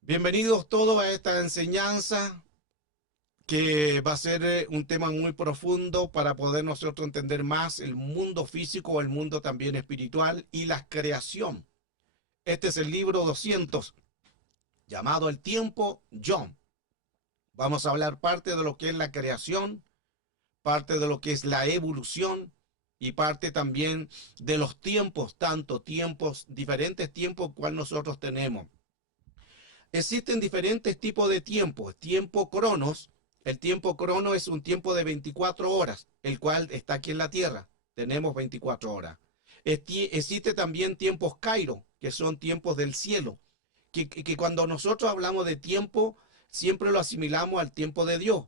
Bienvenidos todos a esta enseñanza que va a ser un tema muy profundo para poder nosotros entender más el mundo físico, el mundo también espiritual y la creación. Este es el libro 200, llamado El Tiempo Yom. Vamos a hablar parte de lo que es la creación, parte de lo que es la evolución y parte también de los tiempos, tanto tiempos, diferentes tiempos cual nosotros tenemos. Existen diferentes tipos de tiempos. Tiempo cronos. El tiempo crono es un tiempo de 24 horas, el cual está aquí en la Tierra. Tenemos 24 horas. Existe también tiempos Cairo, que son tiempos del cielo. Que cuando nosotros hablamos de tiempo, siempre lo asimilamos al tiempo de Dios.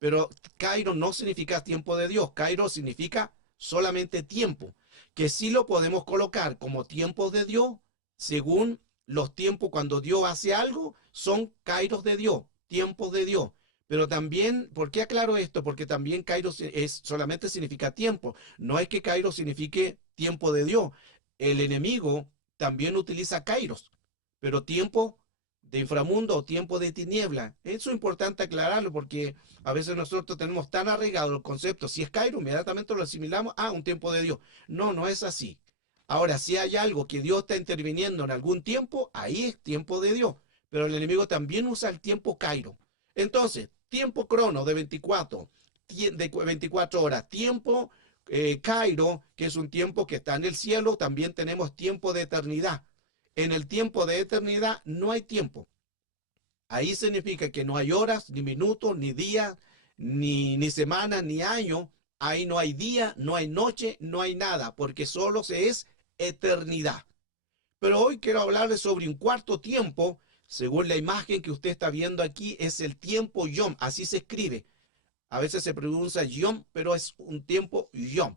Pero Cairo no significa tiempo de Dios. Cairo significa solamente tiempo. Que sí lo podemos colocar como tiempos de Dios según los tiempos cuando Dios hace algo, son kairos de Dios, tiempos de Dios. Pero también, ¿por qué aclaro esto? Porque también kairos solamente significa tiempo. No es que kairos signifique tiempo de Dios. El enemigo también utiliza kairos, pero tiempo de inframundo o tiempo de tiniebla. Eso es importante aclararlo porque a veces nosotros tenemos tan arraigado el concepto, si es kairos, inmediatamente lo asimilamos a un tiempo de Dios. No, no es así. Ahora, si hay algo que Dios está interviniendo en algún tiempo, ahí es tiempo de Dios. Pero el enemigo también usa el tiempo Cairo. Entonces, tiempo crono de 24 horas. Tiempo Cairo, que es un tiempo que está en el cielo. También tenemos tiempo de eternidad. En el tiempo de eternidad no hay tiempo. Ahí significa que no hay horas, ni minutos, ni días, ni semanas, ni años. Ahí no hay día, no hay noche, no hay nada, porque solo se es eternidad. Pero hoy quiero hablarles sobre un cuarto tiempo, según la imagen que usted está viendo aquí, es el tiempo Yom, así se escribe. A veces se pronuncia Yom, pero es un tiempo Yom.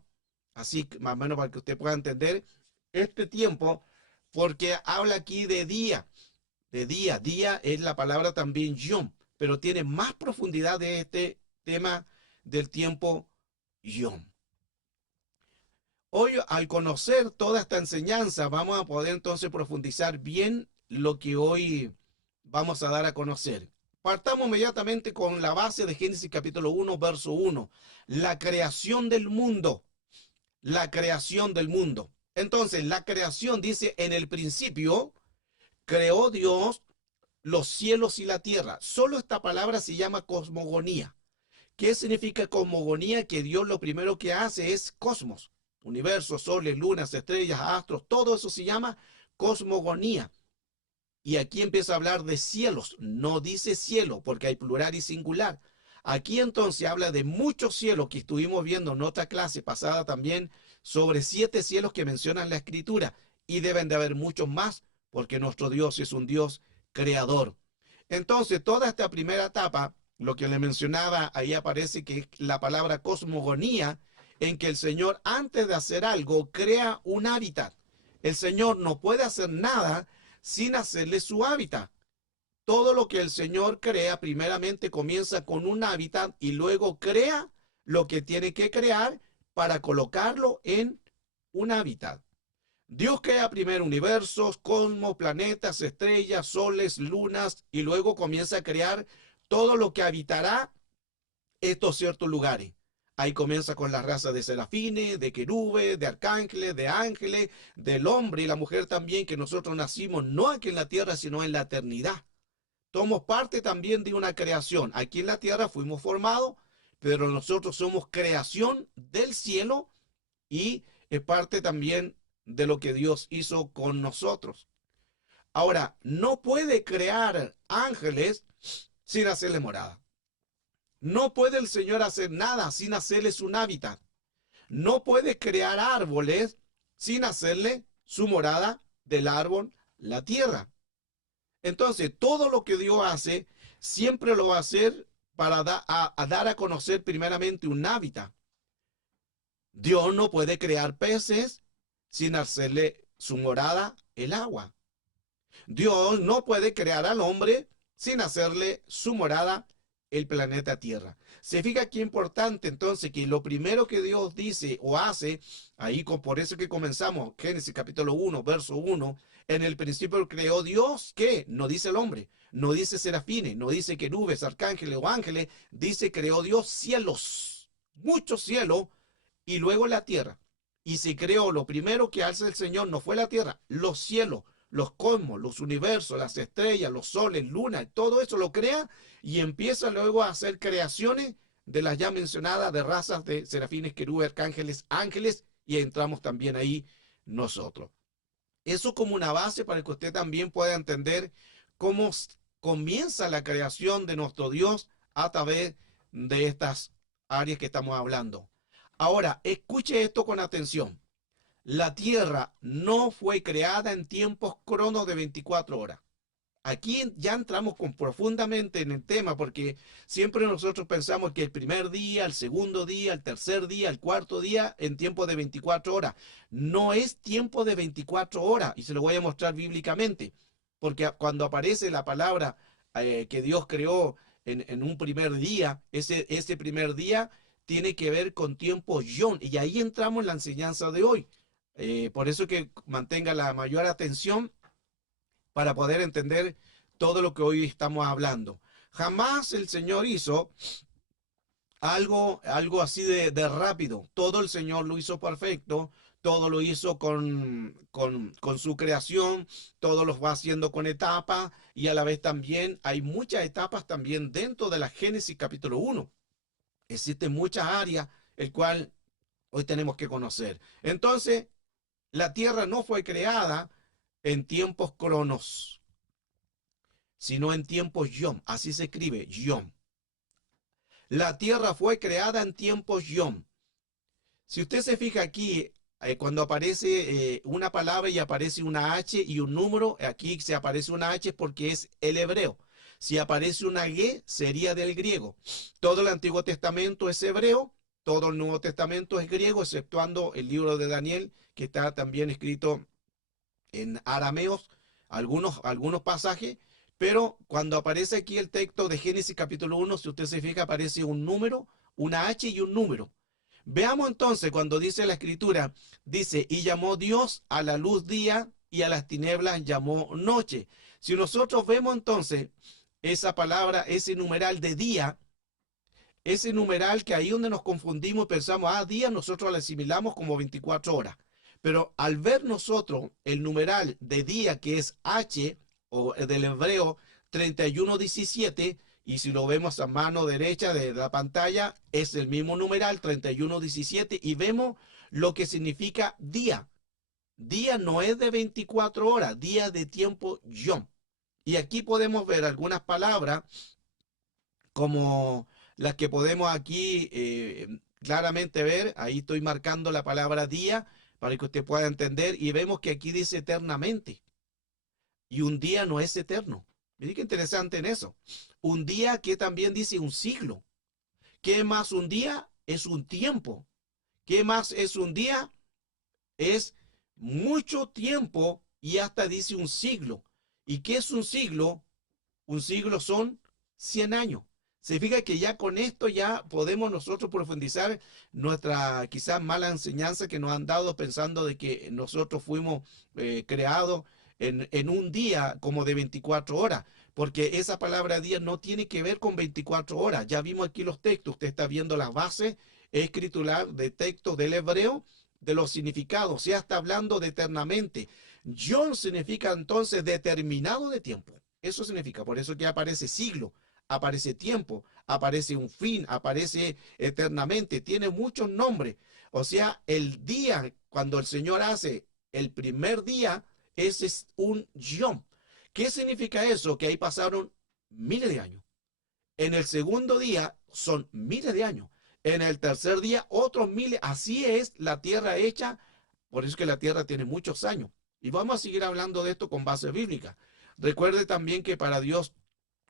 Así, más o menos para que usted pueda entender este tiempo, porque habla aquí de día. De día, día es la palabra también Yom, pero tiene más profundidad de este tema del tiempo Yom. Hoy, al conocer toda esta enseñanza, vamos a poder entonces profundizar bien lo que hoy vamos a dar a conocer. Partamos inmediatamente con la base de Génesis capítulo 1, verso 1. La creación del mundo. La creación del mundo. Entonces, la creación dice, en el principio creó Dios los cielos y la tierra. Solo esta palabra se llama cosmogonía. ¿Qué significa cosmogonía? Que Dios lo primero que hace es cosmos, universos, soles, lunas, estrellas, astros, todo eso se llama cosmogonía. Y aquí empieza a hablar de cielos, no dice cielo porque hay plural y singular. Aquí entonces habla de muchos cielos que estuvimos viendo en otra clase pasada también sobre 7 cielos que mencionan la escritura y deben de haber muchos más porque nuestro Dios es un Dios creador. Entonces toda esta primera etapa, lo que le mencionaba, ahí aparece que es la palabra cosmogonía, en que el Señor antes de hacer algo crea un hábitat. El Señor no puede hacer nada sin hacerle su hábitat. Todo lo que el Señor crea primeramente comienza con un hábitat y luego crea lo que tiene que crear para colocarlo en un hábitat. Dios crea primero universos, cosmos, planetas, estrellas, soles, lunas y luego comienza a crear todo lo que habitará estos ciertos lugares. Ahí comienza con la raza de serafines, de querubes, de arcángeles, de ángeles, del hombre y la mujer también, que nosotros nacimos no aquí en la tierra, sino en la eternidad. Somos parte también de una creación. Aquí en la tierra fuimos formados, pero nosotros somos creación del cielo y es parte también de lo que Dios hizo con nosotros. Ahora, no puede crear ángeles sin hacerle morada. No puede el Señor hacer nada sin hacerles un hábitat. No puede crear árboles sin hacerle su morada del árbol, la tierra. Entonces, todo lo que Dios hace, siempre lo va a hacer para dar a conocer primeramente un hábitat. Dios no puede crear peces sin hacerle su morada el agua. Dios no puede crear al hombre sin hacerle su morada el planeta Tierra. Se fija qué importante entonces que lo primero que Dios dice o hace, ahí por eso que comenzamos, Génesis capítulo 1, verso 1, en el principio creó Dios, ¿qué? No dice el hombre, no dice serafines, no dice querubes, arcángeles o ángeles, dice creó Dios cielos, muchos cielos, y luego la tierra. Y se creó, lo primero que hace el Señor no fue la tierra, los cielos, los cosmos, los universos, las estrellas, los soles, lunas, todo eso lo crea y empieza luego a hacer creaciones de las ya mencionadas de razas de serafines, querubes, arcángeles, ángeles, y entramos también ahí nosotros. Eso como una base para que usted también pueda entender cómo comienza la creación de nuestro Dios a través de estas áreas que estamos hablando. Ahora, escuche esto con atención. La Tierra no fue creada en tiempos cronos de 24 horas. Aquí ya entramos profundamente en el tema porque siempre nosotros pensamos que el primer día, el segundo día, el tercer día, el cuarto día en tiempo de 24 horas. No es tiempo de 24 horas y se lo voy a mostrar bíblicamente porque cuando aparece la palabra que Dios creó en un primer día, ese primer día tiene que ver con tiempo yom y ahí entramos en la enseñanza de hoy. Por eso que mantenga la mayor atención para poder entender todo lo que hoy estamos hablando. Jamás el Señor hizo algo así de rápido. Todo el Señor lo hizo perfecto, todo lo hizo con su creación, todo lo va haciendo con etapas y a la vez también hay muchas etapas también dentro de la Génesis capítulo 1. Existen muchas áreas, el cual hoy tenemos que conocer. Entonces, la tierra no fue creada en tiempos cronos, sino en tiempos yom. Así se escribe, yom. La tierra fue creada en tiempos yom. Si usted se fija aquí, cuando aparece una palabra y aparece una H y un número, aquí se aparece una H porque es el hebreo. Si aparece una G, sería del griego. Todo el Antiguo Testamento es hebreo, todo el Nuevo Testamento es griego, exceptuando el libro de Daniel, que está también escrito en arameos, algunos pasajes, pero cuando aparece aquí el texto de Génesis capítulo 1, si usted se fija, aparece un número, una H y un número. Veamos entonces cuando dice la escritura, dice, y llamó Dios a la luz día y a las tinieblas llamó noche. Si nosotros vemos entonces esa palabra, ese numeral de día, ese numeral que ahí donde nos confundimos, pensamos, día, nosotros lo asimilamos como 24 horas. Pero al ver nosotros el numeral de día que es H o del hebreo 31:17, y si lo vemos a mano derecha de la pantalla, es el mismo numeral 31:17 y vemos lo que significa día. Día no es de 24 horas, día de tiempo yom. Y aquí podemos ver algunas palabras como las que podemos aquí claramente ver. Ahí estoy marcando la palabra día para que usted pueda entender y vemos que aquí dice eternamente. Y un día no es eterno. Miren qué interesante en eso. Un día que también dice un siglo. ¿Qué más un día? Es un tiempo. ¿Qué más es un día? Es mucho tiempo y hasta dice un siglo. ¿Y qué es un siglo? Un siglo son 100 años. Se fija que ya con esto ya podemos nosotros profundizar nuestra quizás mala enseñanza que nos han dado pensando de que nosotros fuimos creados en un día como de 24 horas, porque esa palabra día no tiene que ver con 24 horas. Ya vimos aquí los textos, usted está viendo la base escritural de textos del hebreo, de los significados, o sea, está hablando de eternamente. Yom significa entonces determinado de tiempo. Eso significa, por eso que aparece siglo, aparece tiempo, aparece un fin, aparece eternamente, tiene muchos nombres. O sea, el día, cuando el Señor hace el primer día, ese es un yom. ¿Qué significa eso? Que ahí pasaron miles de años. En el segundo día son miles de años. En el tercer día otros miles. Así es la tierra hecha. Por eso es que la tierra tiene muchos años. Y vamos a seguir hablando de esto con base bíblica. Recuerde también que para Dios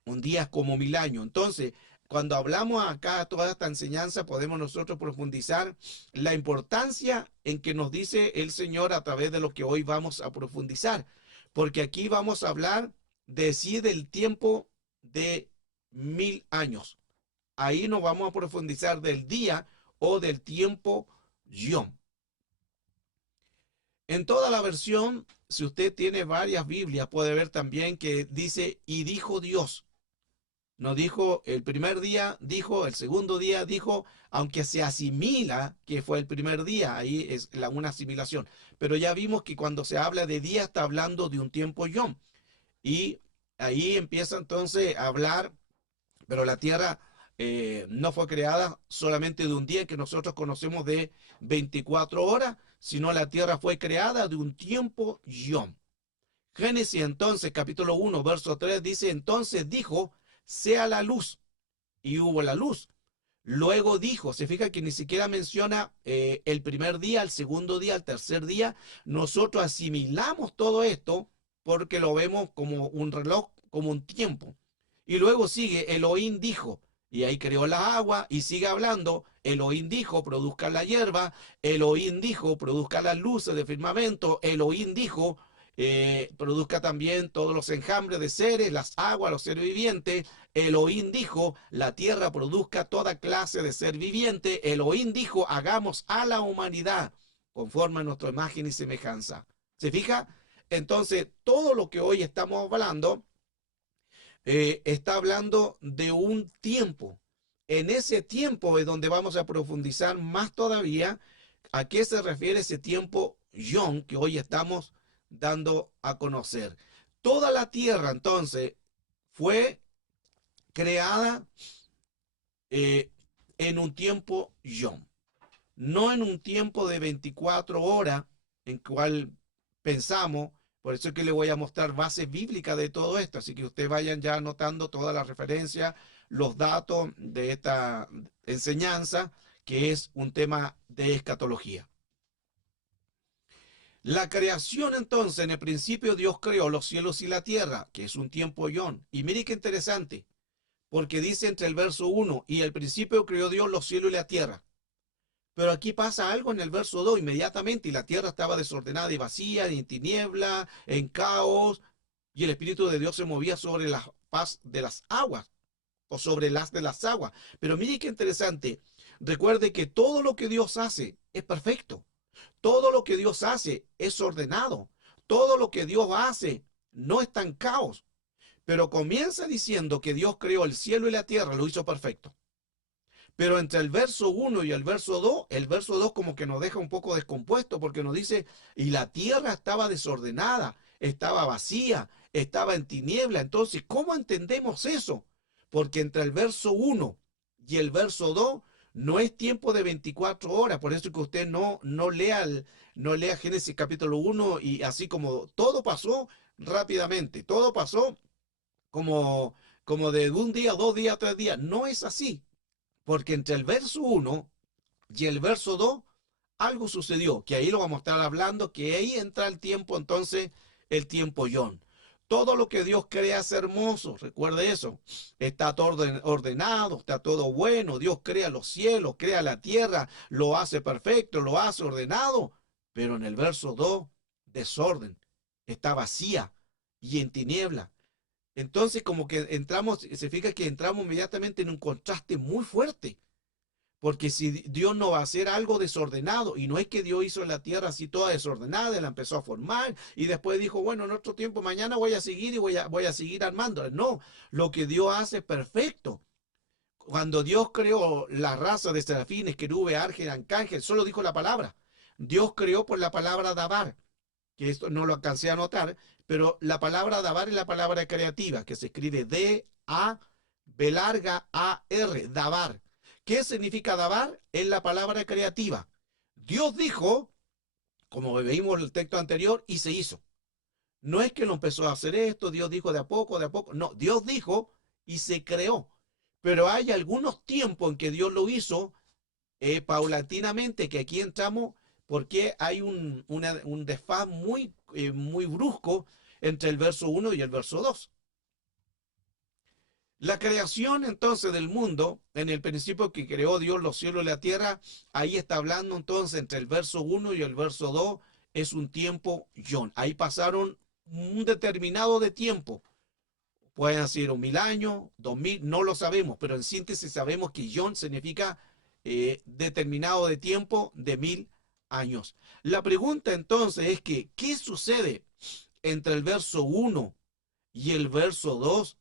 un día es como 1000 años. Entonces, cuando hablamos acá toda esta enseñanza, podemos nosotros profundizar la importancia en que nos dice el Señor a través de lo que hoy vamos a profundizar. Porque aquí vamos a hablar de sí del tiempo de 1000 años. ahí nos vamos a profundizar del día o del tiempo Yom. En toda la versión, si usted tiene varias Biblias, puede ver también que dice, y dijo Dios. No dijo el primer día, dijo el segundo día, dijo, aunque se asimila que fue el primer día, ahí es una asimilación. Pero ya vimos que cuando se habla de día está hablando de un tiempo Yom. Y ahí empieza entonces a hablar, pero la tierra no fue creada solamente de un día que nosotros conocemos de 24 horas, sino la tierra fue creada de un tiempo Yom. Génesis entonces, capítulo 1, verso 3 dice, entonces dijo, sea la luz, y hubo la luz. Luego dijo, se fija que ni siquiera menciona el primer día, el segundo día, el tercer día. Nosotros asimilamos todo esto porque lo vemos como un reloj, como un tiempo. Y luego sigue, Elohim dijo, y ahí creó la agua, y sigue hablando, Elohim dijo, produzca la hierba, Elohim dijo, produzca las luces de firmamento, Elohim dijo, produzca también todos los enjambres de seres, las aguas, los seres vivientes. Elohim dijo, la tierra produzca toda clase de ser viviente. Elohim dijo, hagamos a la humanidad conforme a nuestra imagen y semejanza. ¿Se fija? Entonces, todo lo que hoy estamos hablando, está hablando de un tiempo. En ese tiempo es donde vamos a profundizar más todavía a qué se refiere ese tiempo Yom que hoy estamos dando a conocer. Toda la tierra entonces fue creada en un tiempo Yom, no en un tiempo de 24 horas en cual pensamos. Por eso es que le voy a mostrar base bíblica de todo esto, así que ustedes vayan ya anotando todas las referencias, los datos de esta enseñanza, que es un tema de escatología. La creación entonces, en el principio Dios creó los cielos y la tierra, que es un tiempo Yom. Y mire qué interesante, porque dice entre el verso 1, y al principio creó Dios los cielos y la tierra. Pero aquí pasa algo en el verso 2 inmediatamente, y la tierra estaba desordenada y vacía, en tiniebla, en caos, y el Espíritu de Dios se movía sobre la faz de las aguas, o sobre las de las aguas. Pero mire qué interesante, recuerde que todo lo que Dios hace es perfecto, todo lo que Dios hace es ordenado, todo lo que Dios hace no está en caos, pero comienza diciendo que Dios creó el cielo y la tierra, lo hizo perfecto. Pero entre el verso 1 y el verso 2 como que nos deja un poco descompuesto porque nos dice, y la tierra estaba desordenada, estaba vacía, estaba en tiniebla. Entonces, ¿cómo entendemos eso? Porque entre el verso 1 y el verso 2 no es tiempo de 24 horas. Por eso que usted no lea Génesis capítulo 1 y así como todo pasó rápidamente, todo pasó como de un día, 2 días, 3 días. No es así. Porque entre el verso 1 y el verso 2 algo sucedió, que ahí lo vamos a estar hablando, que ahí entra el tiempo, entonces, el tiempo Yom. Todo lo que Dios crea es hermoso, recuerde eso. Está todo ordenado, está todo bueno. Dios crea los cielos, crea la tierra, lo hace perfecto, lo hace ordenado. Pero en el verso 2 desorden, está vacía y en tiniebla. Entonces, como que entramos, se fija que entramos inmediatamente en un contraste muy fuerte. Porque si Dios no va a hacer algo desordenado, y no es que Dios hizo la tierra así toda desordenada, la empezó a formar y después dijo, bueno, en otro tiempo mañana voy a seguir y voy a seguir armando. No, lo que Dios hace es perfecto. Cuando Dios creó la raza de serafines, querubes, ángel, arcángel, solo dijo la palabra. Dios creó por la palabra dabar, que esto no lo alcancé a notar, pero la palabra dabar es la palabra creativa, que se escribe D-A-B-A-R, dabar. ¿Qué significa dabar? Es la palabra creativa. Dios dijo, como veímos en el texto anterior, y se hizo. No es que lo empezó a hacer esto, Dios dijo de a poco, de a poco. No, Dios dijo y se creó. Pero hay algunos tiempos en que Dios lo hizo paulatinamente, que aquí entramos porque hay un desfaz muy brusco entre el verso 1 y el verso 2. La creación entonces del mundo, en el principio que creó Dios los cielos y la tierra, ahí está hablando entonces entre el verso 1 y el verso 2, es un tiempo Yom. Ahí pasaron un determinado de tiempo, Pueden ser 1000 años, 2000, no lo sabemos, pero en síntesis sabemos que Yon significa determinado de tiempo de 1000 años. La pregunta entonces es que, ¿qué sucede entre el verso 1 y el verso 2?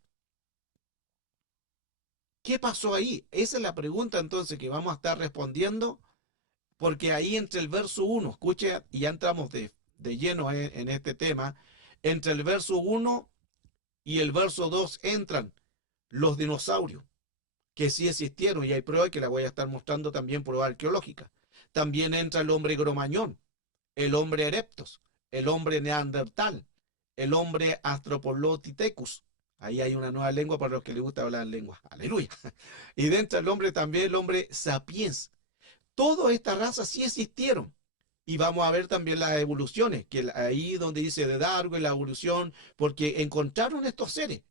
¿Qué pasó ahí? Esa es la pregunta entonces que vamos a estar respondiendo, porque ahí entre el verso 1, escuche, y ya entramos de lleno en este tema, entre el verso 1 y el verso 2 entran los dinosaurios, que sí existieron, y hay pruebas que la voy a estar mostrando también, prueba arqueológica. También entra el hombre gromañón, el hombre erectus, el hombre neandertal, el hombre Anthropolopithecus. Ahí hay una nueva lengua para los que les gusta hablar lenguas. Aleluya. Y dentro del hombre también el hombre sapiens. Todas estas razas sí existieron. Y vamos a ver también las evoluciones, que ahí donde dice de Darwin, la evolución, porque encontraron estos seres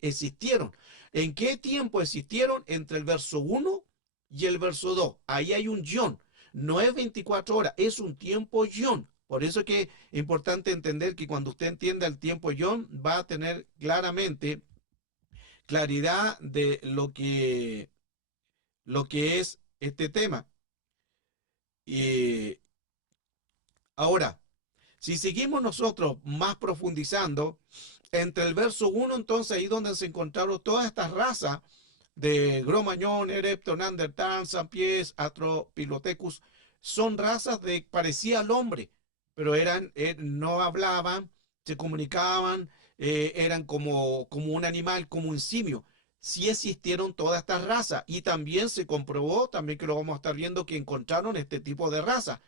existieron. ¿En qué tiempo existieron? Entre el verso 1 y el verso 2. Ahí hay un guión. No es 24 horas, es un tiempo guión. Por eso es que es importante entender que cuando usted entienda el tiempo guión, va a tener claramente claridad de lo que es este tema. Y ahora, si seguimos nosotros más profundizando, entre el verso 1, entonces ahí donde se encontraron todas estas razas de Gromañón, Erepto, Neandertal, Sapiens, Atropilotecus, son razas de parecía al hombre, pero no hablaban, se comunicaban, eran como un animal, como un simio. Sí existieron todas estas razas y también se comprobó, también que lo vamos a estar viendo, que encontraron este tipo de razas.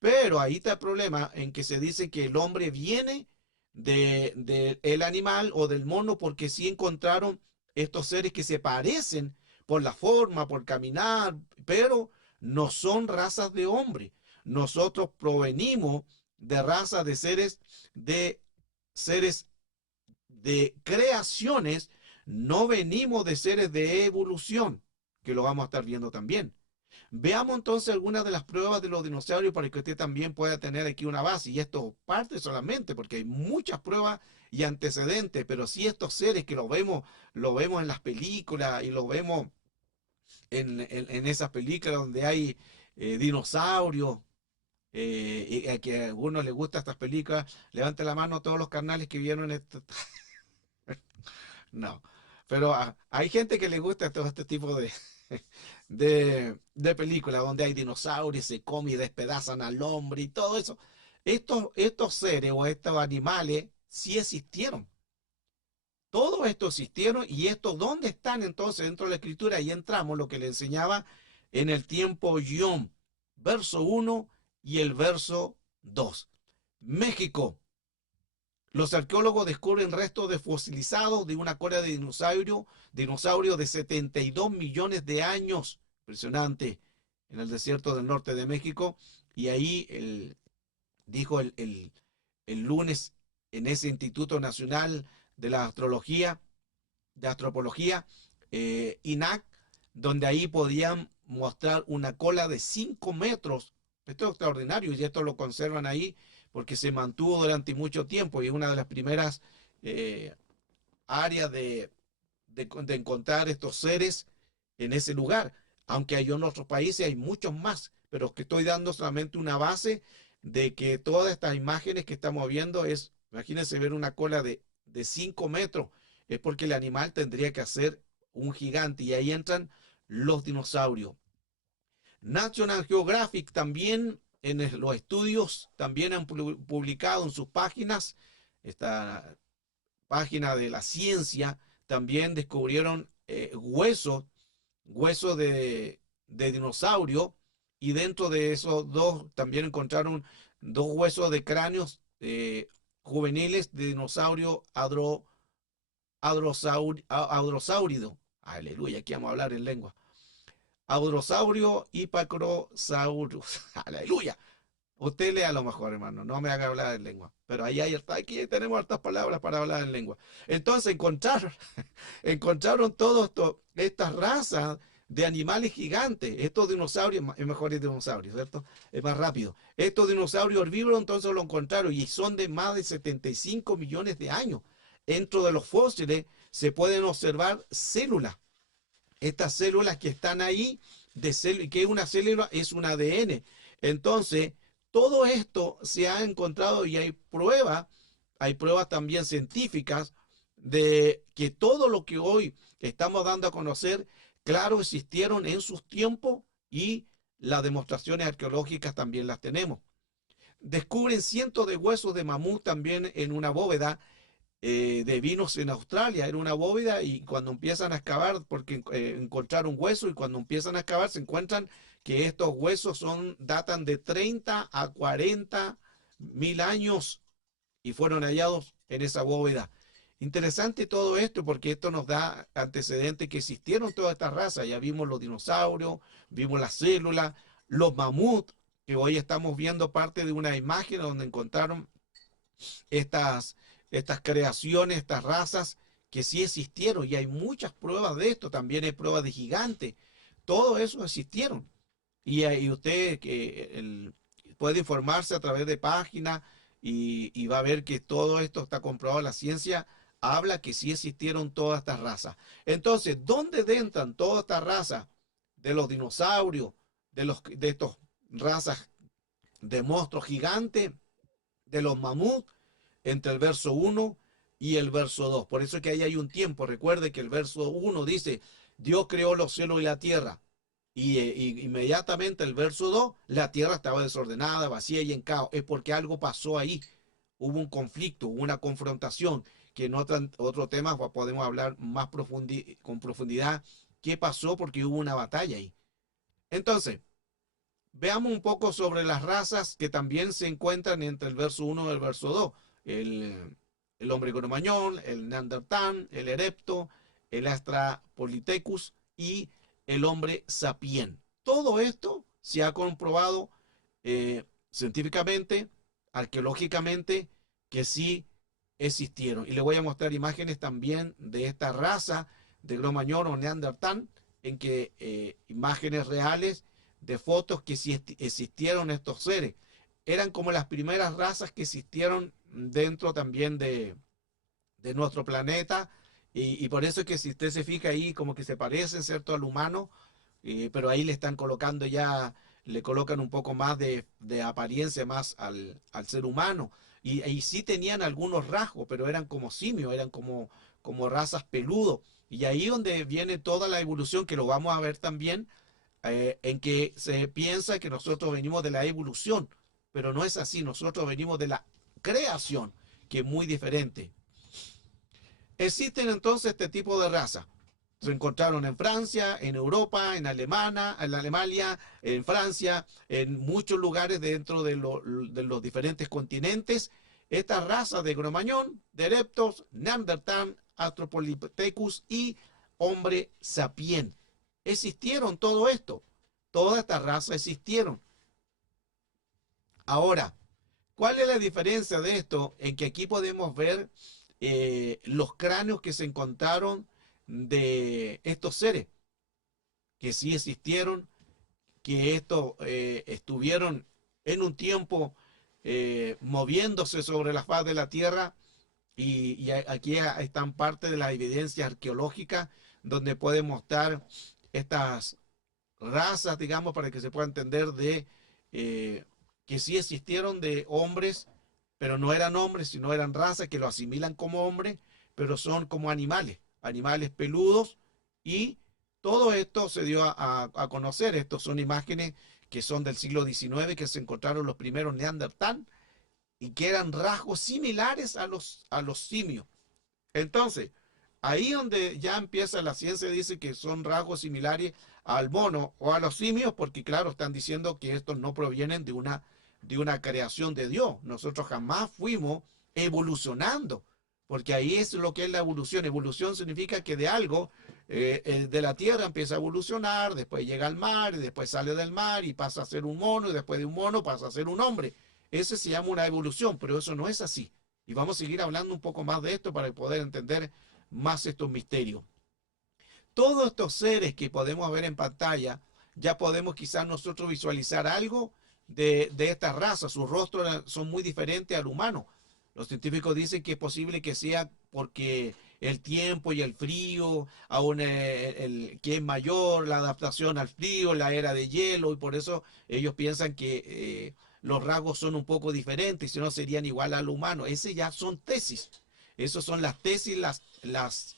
Pero ahí está el problema en que se dice que el hombre viene de el animal o del mono porque sí encontraron estos seres que se parecen por la forma, por caminar, pero no son razas de hombre. Nosotros provenimos de razas de seres de creaciones, no venimos de seres de evolución, que lo vamos a estar viendo también. Veamos entonces algunas de las pruebas de los dinosaurios para que usted también pueda tener aquí una base. Y esto parte solamente porque hay muchas pruebas y antecedentes, pero sí estos seres que lo vemos en las películas y lo vemos en esas películas donde hay dinosaurios. Y a que a algunos les gustan estas películas, levante la mano a todos los carnales que vieron esto. No, pero hay gente que le gusta todo este tipo de películas donde hay dinosaurios, se comen y despedazan al hombre y todo eso. Estos seres o estos animales sí existieron. Todos estos existieron y estos, ¿dónde están entonces dentro de la escritura? Ahí entramos lo que le enseñaba en el tiempo Yom, verso 1 y el verso 2. México. Los arqueólogos descubren restos de fosilizados de una cola de dinosaurio de 72 millones de años. Impresionante. En el desierto del norte de México. Y ahí dijo el lunes en ese Instituto Nacional de la Astrología, de Antropología, INAC, donde ahí podían mostrar una cola de 5 metros. Esto es extraordinario y esto lo conservan ahí porque se mantuvo durante mucho tiempo y es una de las primeras eh, áreas de encontrar estos seres en ese lugar. Aunque hay en otros países, hay muchos más, pero que estoy dando solamente una base de que todas estas imágenes que estamos viendo es, imagínense ver una cola de 5 metros, es porque el animal tendría que ser un gigante y ahí entran los dinosaurios. National Geographic también en los estudios también han publicado en sus páginas, esta página de la ciencia, también descubrieron huesos de dinosaurio y dentro de esos dos también encontraron dos huesos de cráneos juveniles de dinosaurio adrosáurido. Aleluya, aquí vamos a hablar en lengua. Aurosaurio y Pacrosaurus. Aleluya. Usted lea a lo mejor, hermano, no me haga hablar en lengua. Pero aquí tenemos hartas palabras para hablar en lengua. Entonces encontraron todas estas razas de animales gigantes. Estos dinosaurios, es mejor es dinosaurios, ¿cierto? Es más rápido. Estos dinosaurios herbívoros entonces lo encontraron y son de más de 75 millones de años. dentro de los fósiles se pueden observar células. Estas células que están ahí, ¿qué es una célula? Es un ADN. Entonces, todo esto se ha encontrado y hay pruebas también científicas de que todo lo que hoy estamos dando a conocer, claro, existieron en sus tiempos y las demostraciones arqueológicas también las tenemos. Descubren cientos de huesos de mamut también en una bóveda de vinos en Australia. Era una bóveda y cuando empiezan a excavar, porque encontraron huesos y cuando empiezan a excavar se encuentran que estos huesos datan de 30 a 40 mil años y fueron hallados en esa bóveda. Interesante todo esto porque esto nos da antecedentes que existieron todas estas razas. Ya vimos los dinosaurios, vimos las células, los mamuts, que hoy estamos viendo parte de una imagen donde encontraron estas, estas creaciones, estas razas que sí existieron y hay muchas pruebas de esto. También hay pruebas de gigantes. Todo eso existieron. Y usted puede informarse a través de páginas y va a ver que todo esto está comprobado. La ciencia habla que sí existieron todas estas razas. Entonces, ¿dónde entran todas estas razas de los dinosaurios, de estas razas de monstruos gigantes, de los mamuts, entre el verso 1 y el verso 2? Por eso es que ahí hay un tiempo. Recuerde que el verso 1 dice, Dios creó los cielos y la tierra. Y inmediatamente el verso 2, la tierra estaba desordenada, vacía y en caos. Es porque algo pasó ahí. Hubo un conflicto, hubo una confrontación, que en otro tema podemos hablar más con profundidad qué pasó porque hubo una batalla ahí. Entonces, veamos un poco sobre las razas que también se encuentran entre el verso 1 y el verso 2. El hombre cromañón, el neandertal, el erepto, el australopithecus y el hombre sapien. Todo esto se ha comprobado científicamente, arqueológicamente, que sí existieron. Y le voy a mostrar imágenes también de esta raza de cromañón o neandertal, en que imágenes reales de fotos que sí existieron estos seres. Eran como las primeras razas que existieron dentro también de nuestro planeta. Y por eso es que si usted se fija ahí, como que se parecen, ¿cierto?, al humano, pero ahí le están colocando ya, le colocan un poco más de apariencia más al ser humano. Y sí tenían algunos rasgos, pero eran como simios, eran como razas peludos. Y ahí donde viene toda la evolución, que lo vamos a ver también, en que se piensa que nosotros venimos de la evolución, pero no es así, nosotros venimos de la creación, que es muy diferente. Existen entonces este tipo de razas. Se encontraron en Francia, en Europa, en Alemania, en Francia, en muchos lugares dentro de los diferentes continentes. Estas razas de Cromañón, de Ereptos, Neandertal, Australopithecus y hombre sapien. Existieron todo esto. Todas estas razas existieron. Ahora, ¿cuál es la diferencia de esto? En que aquí podemos ver los cráneos que se encontraron de estos seres, que sí existieron, que estos estuvieron en un tiempo moviéndose sobre la faz de la tierra, y aquí están parte de las evidencias arqueológicas donde pueden mostrar estas razas, digamos, para que se pueda entender que sí existieron de hombres, pero no eran hombres, sino eran razas que lo asimilan como hombres, pero son como animales peludos, y todo esto se dio a conocer. Estos son imágenes que son del siglo XIX, que se encontraron los primeros neandertal y que eran rasgos similares a los simios. Entonces, ahí donde ya empieza la ciencia, dice que son rasgos similares al mono o a los simios, porque claro, están diciendo que estos no provienen de una creación de Dios. Nosotros jamás fuimos evolucionando, porque ahí es lo que es la evolución. Evolución significa que de algo, de la tierra empieza a evolucionar, después llega al mar, y después sale del mar y pasa a ser un mono, y después de un mono pasa a ser un hombre. Ese se llama una evolución, pero eso no es así. Y vamos a seguir hablando un poco más de esto para poder entender más estos misterios. Todos estos seres que podemos ver en pantalla, ya podemos quizás nosotros visualizar algo de esta raza. Sus rostros son muy diferentes al humano. Los científicos dicen que es posible que sea porque el tiempo y el frío, aún que es mayor, la adaptación al frío, la era de hielo, y por eso ellos piensan que los rasgos son un poco diferentes, si no serían igual al humano. Ese ya son tesis. Esas son las tesis, las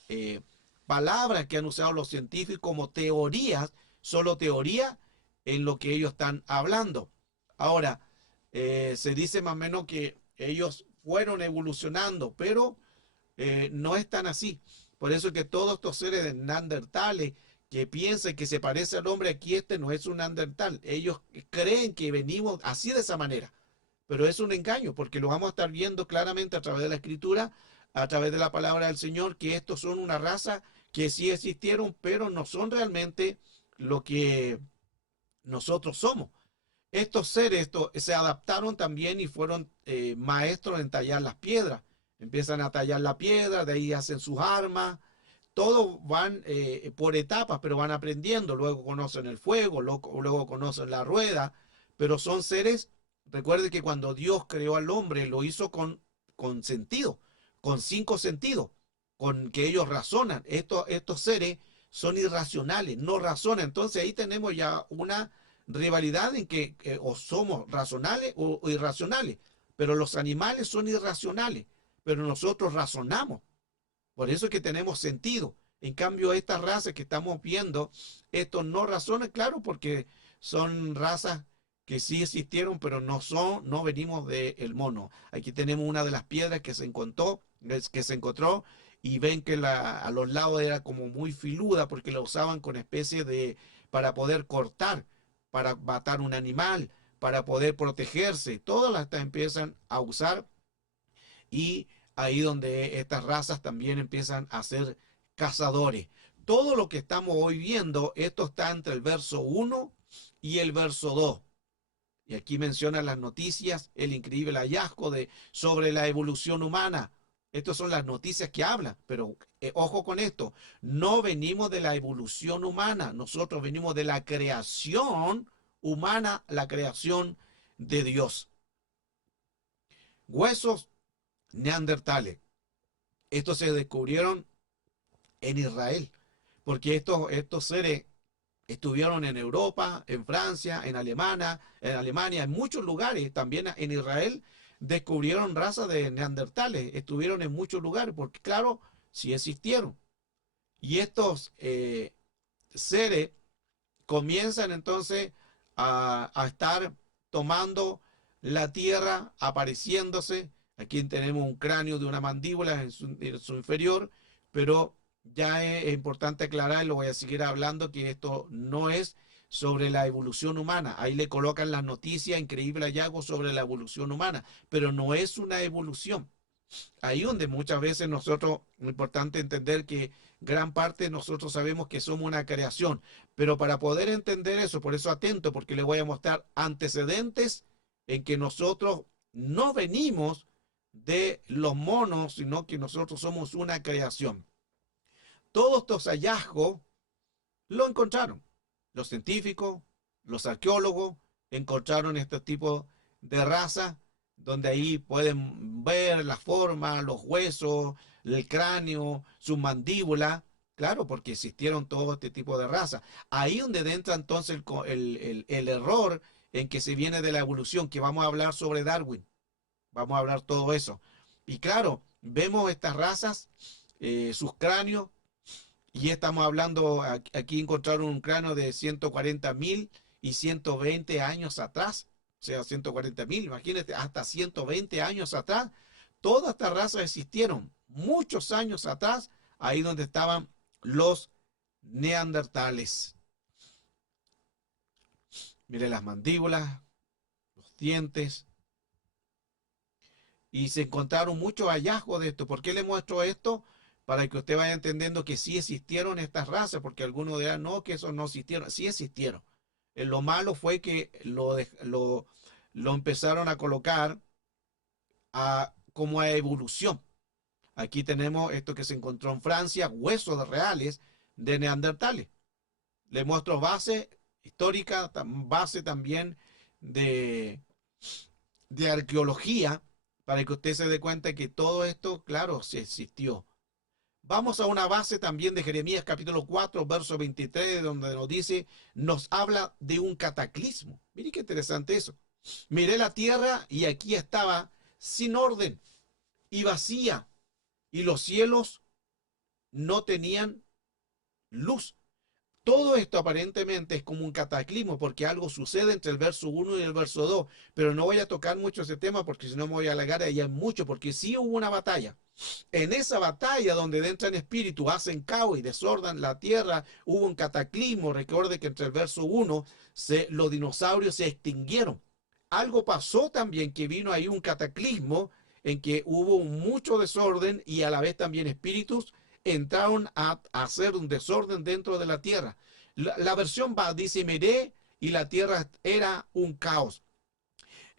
palabras que han usado los científicos como teorías, solo teoría en lo que ellos están hablando. Ahora, se dice más o menos que ellos fueron evolucionando, pero no es tan así. Por eso es que todos estos seres de neandertales que piensan que se parece al hombre, aquí este no es un neandertal. Ellos creen que venimos así de esa manera, pero es un engaño, porque lo vamos a estar viendo claramente a través de la escritura, a través de la palabra del Señor, que estos son una raza que sí existieron, pero no son realmente lo que nosotros somos. Estos seres se adaptaron también y fueron maestros en tallar las piedras. Empiezan a tallar la piedra, de ahí hacen sus armas. Todos van por etapas, pero van aprendiendo. Luego conocen el fuego, luego conocen la rueda, pero son seres. Recuerde que cuando Dios creó al hombre, lo hizo con sentido, con 5 sentidos, con que ellos razonan. Estos seres son irracionales, no razonan. Entonces ahí tenemos ya una rivalidad en que o somos racionales o irracionales, pero los animales son irracionales, pero nosotros razonamos. Por eso es que tenemos sentido. En cambio, estas razas que estamos viendo, estos no razonan, claro, porque son razas que sí existieron, pero no venimos del mono. Aquí tenemos una de las piedras que se encontró y ven que a los lados era como muy filuda porque la usaban con especie para poder cortar, para matar un animal, para poder protegerse. Todas las empiezan a usar y ahí donde estas razas también empiezan a ser cazadores. Todo lo que estamos hoy viendo, esto está entre el verso 1 y el verso 2. Y aquí menciona las noticias, el increíble hallazgo sobre la evolución humana. Estas son las noticias que hablan, pero ojo con esto, no venimos de la evolución humana, nosotros venimos de la creación humana, la creación de Dios. Huesos neandertales. Estos se descubrieron en Israel, porque estos seres estuvieron en Europa, en Francia, en Alemania, en muchos lugares, también en Israel, descubrieron razas de neandertales, estuvieron en muchos lugares, porque claro, sí existieron. Y estos seres comienzan entonces a estar tomando la tierra, apareciéndose. Aquí tenemos un cráneo de una mandíbula en su inferior, pero ya es importante aclarar, y lo voy a seguir hablando, que esto no es sobre la evolución humana. Ahí le colocan las noticias, increíble hallazgo sobre la evolución humana, pero no es una evolución. Ahí donde muchas veces nosotros, es importante entender que gran parte de nosotros sabemos que somos una creación, pero para poder entender eso, por eso atento, porque le voy a mostrar antecedentes en que nosotros no venimos de los monos, sino que nosotros somos una creación. Todos estos hallazgos lo encontraron. Los científicos, los arqueólogos encontraron este tipo de raza, donde ahí pueden ver la forma, los huesos, el cráneo, su mandíbula. Claro, porque existieron todo este tipo de razas. Ahí donde entra entonces el error en que se viene de la evolución, que vamos a hablar sobre Darwin. Vamos a hablar todo eso. Y claro, vemos estas razas, sus cráneos, y estamos hablando, aquí encontraron un cráneo de 140.000 y 120 años atrás. O sea, 140.000, imagínate, hasta 120 años atrás. Todas estas razas existieron muchos años atrás, ahí donde estaban los neandertales. Mire las mandíbulas, los dientes. Y se encontraron muchos hallazgos de esto. ¿Por qué le muestro esto? Para que usted vaya entendiendo que sí existieron estas razas, porque algunos dirán, no, que esos no existieron. Sí existieron. Lo malo fue que lo empezaron a colocar como a evolución. Aquí tenemos esto que se encontró en Francia, huesos reales de neandertales. Le muestro base histórica, base también de arqueología, para que usted se dé cuenta que todo esto, claro, sí existió. Vamos a una base también de Jeremías capítulo 4, verso 23, donde nos dice, nos habla de un cataclismo. Mire qué interesante eso. Miré la tierra y aquí estaba sin orden y vacía, y los cielos no tenían luz. Todo esto aparentemente es como un cataclismo porque algo sucede entre el verso 1 y el verso 2, pero no voy a tocar mucho ese tema porque si no me voy a alargar allá mucho, porque sí hubo una batalla. En esa batalla donde entran espíritus, hacen caos y desorden la tierra, hubo un cataclismo. Recuerde que entre el verso 1 los dinosaurios se extinguieron. Algo pasó también que vino ahí un cataclismo en que hubo mucho desorden y a la vez también espíritus entraron a hacer un desorden dentro de la tierra. La versión va, dice, miré y la tierra era un caos.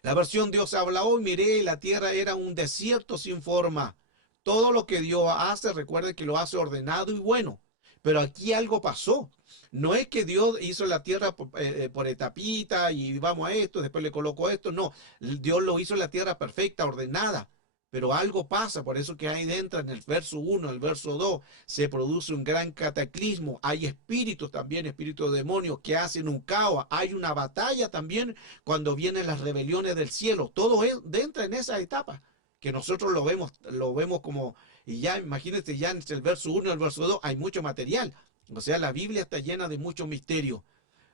La versión Dios habla hoy, miré y la tierra era un desierto sin forma. Todo lo que Dios hace, recuerde que lo hace ordenado y bueno. Pero aquí algo pasó. No es que Dios hizo la tierra por etapita y vamos a esto, después le colocó esto. No, Dios lo hizo en la tierra perfecta, ordenada. Pero algo pasa, por eso que ahí dentro en el verso 1, el verso 2, se produce un gran cataclismo. Hay espíritus también, espíritus demonios que hacen un caos. Hay una batalla también cuando vienen las rebeliones del cielo. Todo entra en esa etapa que nosotros lo vemos como, y ya imagínense, ya entre el verso 1 y el verso 2 hay mucho material. O sea, la Biblia está llena de mucho misterio.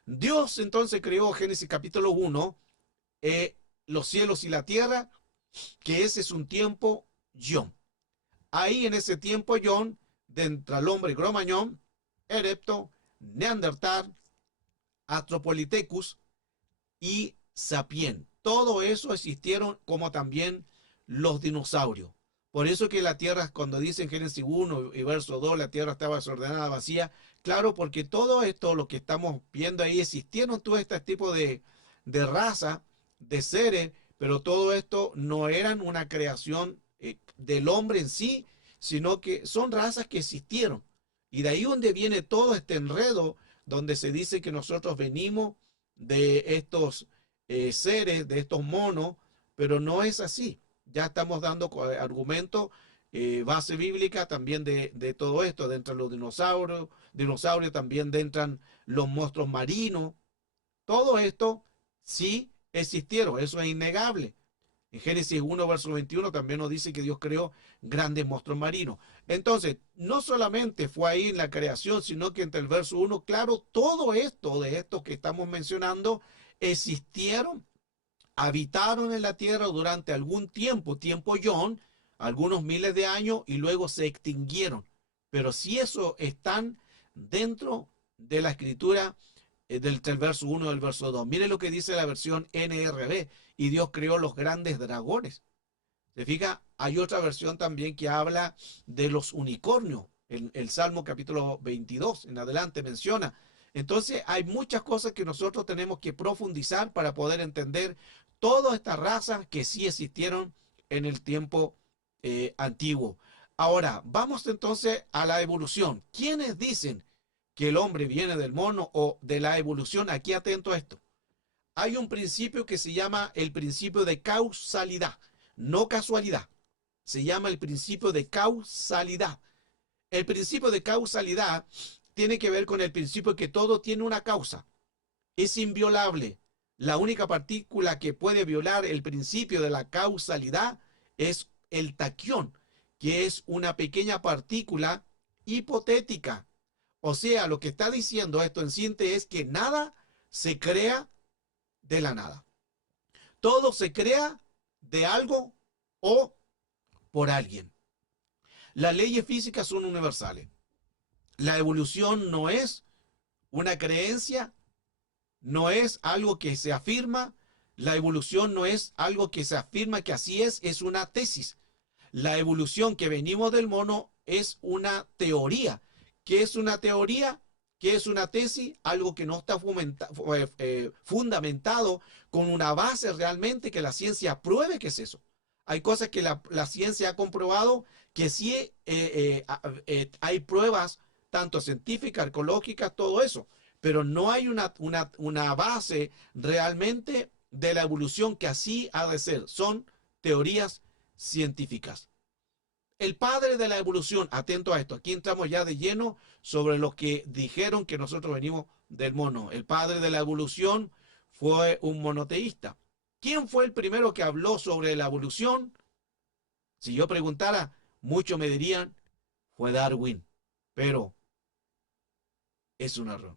Dios entonces creó Génesis capítulo 1, los cielos y la tierra, que ese es un tiempo Yom. Ahí en ese tiempo Yom, dentro del hombre Cromañón, Erepto, Neandertal, Australopithecus y Sapien. Todo eso existieron como también los dinosaurios. Por eso que la tierra, cuando dicen Génesis 1 y verso 2, la tierra estaba desordenada, vacía. Claro, porque todo esto, lo que estamos viendo ahí, existieron todo este tipo de raza, de seres, pero todo esto no eran una creación del hombre en sí, sino que son razas que existieron. Y de ahí donde viene todo este enredo, donde se dice que nosotros venimos de estos seres, de estos monos, pero no es así. Ya estamos dando argumentos, base bíblica también de todo esto, dentro de los dinosaurios también entran los monstruos marinos. Todo esto sí existieron, eso es innegable. En Génesis 1, verso 21 también nos dice que Dios creó grandes monstruos marinos. Entonces, no solamente fue ahí en la creación, sino que entre el verso 1, claro, todo esto de estos que estamos mencionando existieron, habitaron en la tierra durante algún tiempo John, algunos miles de años, y luego se extinguieron. Pero si eso están dentro de la escritura del verso 1 del verso 2. Mire lo que dice la versión NRB. Y Dios creó los grandes dragones. ¿Se fija? Hay otra versión también que habla de los unicornios. El Salmo capítulo 22 en adelante menciona. Entonces hay muchas cosas que nosotros tenemos que profundizar para poder entender todas estas razas que sí existieron en el tiempo antiguo. Ahora, vamos entonces a la evolución. ¿Quiénes dicen que el hombre viene del mono o de la evolución? Aquí atento a esto. Hay un principio que se llama el principio de causalidad, no casualidad. Se llama el principio de causalidad. El principio de causalidad tiene que ver con el principio que todo tiene una causa. Es inviolable. La única partícula que puede violar el principio de la causalidad es el taquión, que es una pequeña partícula hipotética. O sea, lo que está diciendo esto en síntesis es que nada se crea de la nada. Todo se crea de algo o por alguien. Las leyes físicas son universales. La evolución no es una creencia, no es algo que se afirma. La evolución no es algo que se afirma que así es una tesis. La evolución que venimos del mono es una teoría. ¿Qué es una teoría? ¿Qué es una tesis? Algo que no está fundamentado con una base realmente que la ciencia pruebe que es eso. Hay cosas que la ciencia ha comprobado que sí hay pruebas, tanto científicas, arqueológicas, todo eso, pero no hay una base realmente de la evolución que así ha de ser. Son teorías científicas. El padre de la evolución, atento a esto, aquí entramos ya de lleno sobre lo que dijeron que nosotros venimos del mono. El padre de la evolución fue un monoteísta. ¿Quién fue el primero que habló sobre la evolución? Si yo preguntara, muchos me dirían, fue Darwin. Pero es un error.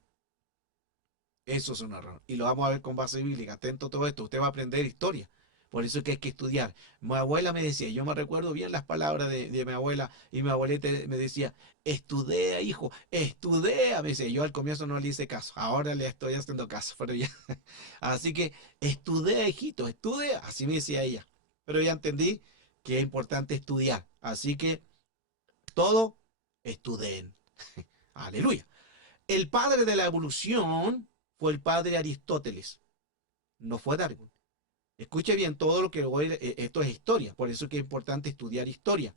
Eso es un error. Y lo vamos a ver con base bíblica. Atento a todo esto. Usted va a aprender historia. Por eso es que hay que estudiar. Mi abuela me decía, yo me recuerdo bien las palabras de mi abuela, y mi abuelita me decía, estudia, hijo, estudia. Me decía, yo al comienzo no le hice caso. Ahora le estoy haciendo caso. Pero ya. Así que estudia, hijito, estudia. Así me decía ella. Pero ya entendí que es importante estudiar. Así que todo estudien. Aleluya. El padre de la evolución fue el padre Aristóteles, no fue Darwin. Escuche bien todo lo que voy, esto es historia, por eso es que es importante estudiar historia.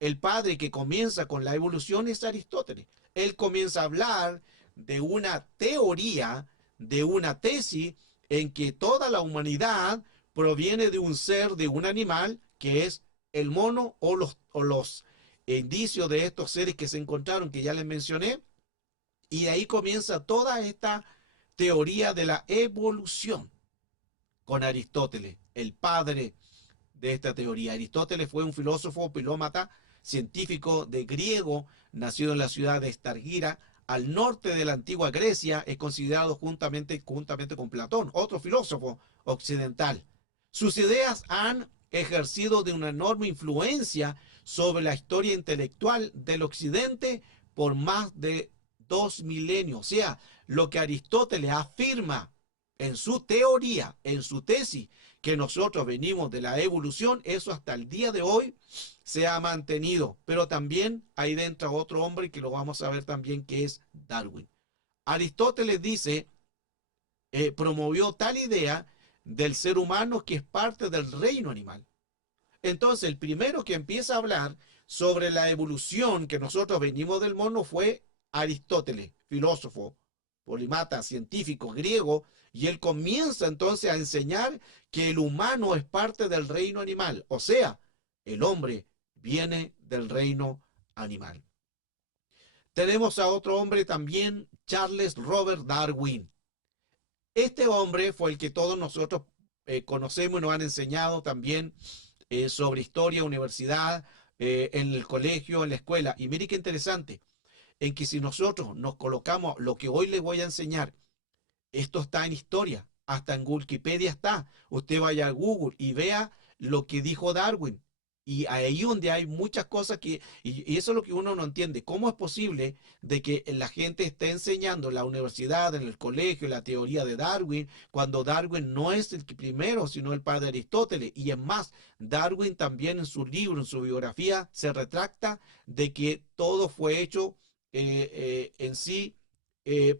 El padre que comienza con la evolución es Aristóteles. Él comienza a hablar de una teoría, de una tesis en que toda la humanidad proviene de un ser, de un animal, que es el mono o los indicios de estos seres que se encontraron, que ya les mencioné, y de ahí comienza toda esta teoría de la evolución con Aristóteles, el padre de esta teoría. Aristóteles fue un filósofo, pilómata, científico de griego, nacido en la ciudad de Estargira, al norte de la antigua Grecia. Es considerado juntamente con Platón, otro filósofo occidental. Sus ideas han ejercido de una enorme influencia sobre la historia intelectual del occidente por más de 2 milenios. O sea, lo que Aristóteles afirma en su teoría, en su tesis, que nosotros venimos de la evolución, eso hasta el día de hoy se ha mantenido. Pero también ahí dentro otro hombre que lo vamos a ver también, que es Darwin. Aristóteles dice, promovió tal idea del ser humano que es parte del reino animal. Entonces, el primero que empieza a hablar sobre la evolución, que nosotros venimos del mono, fue Aristóteles, filósofo, polimata, científico, griego, y él comienza entonces a enseñar que el humano es parte del reino animal, o sea, el hombre viene del reino animal. Tenemos a otro hombre también, Charles Robert Darwin. Este hombre fue el que todos nosotros conocemos y nos han enseñado también sobre historia, universidad, en el colegio, en la escuela. Y mire qué interesante, en que si nosotros nos colocamos lo que hoy les voy a enseñar, esto está en historia, hasta en Wikipedia está. Usted vaya a Google y vea lo que dijo Darwin. Y ahí donde hay muchas cosas y eso es lo que uno no entiende. ¿Cómo es posible de que la gente esté enseñando en la universidad, en el colegio, la teoría de Darwin, cuando Darwin no es el primero, sino el padre Aristóteles? Y es más, Darwin también en su libro, en su biografía, se retracta de que todo fue hecho en sí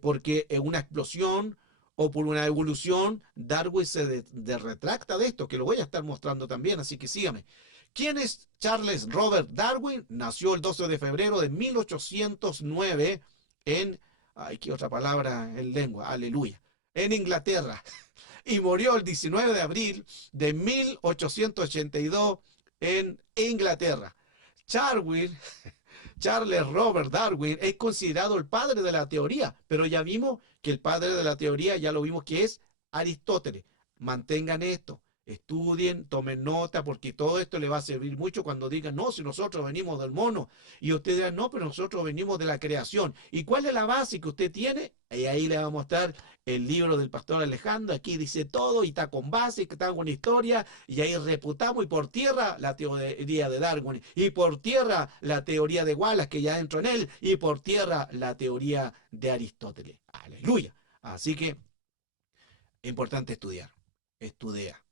porque en una explosión o por una evolución. Darwin se retracta de esto, que lo voy a estar mostrando también, así que sígame. ¿Quién es Charles Robert Darwin? Nació el 12 de febrero de 1809 en, ay, qué otra palabra en lengua, aleluya, en Inglaterra, y murió el 19 de abril de 1882 en Inglaterra. Charles Charles Robert Darwin es considerado el padre de la teoría, pero ya vimos que el padre de la teoría, ya lo vimos que es Aristóteles. Mantengan esto, estudien, tomen nota, porque todo esto le va a servir mucho cuando digan, no, si nosotros venimos del mono. Y ustedes dirán, no, pero nosotros venimos de la creación. ¿Y cuál es la base que usted tiene? Y ahí le va a mostrar el libro del pastor Alejandro. Aquí dice todo y está con base, está con historia. Y ahí reputamos y por tierra la teoría de Darwin. Y por tierra la teoría de Wallace, que ya entró en él. Y por tierra la teoría de Aristóteles. Aleluya. Así que es importante estudiar. Estudia.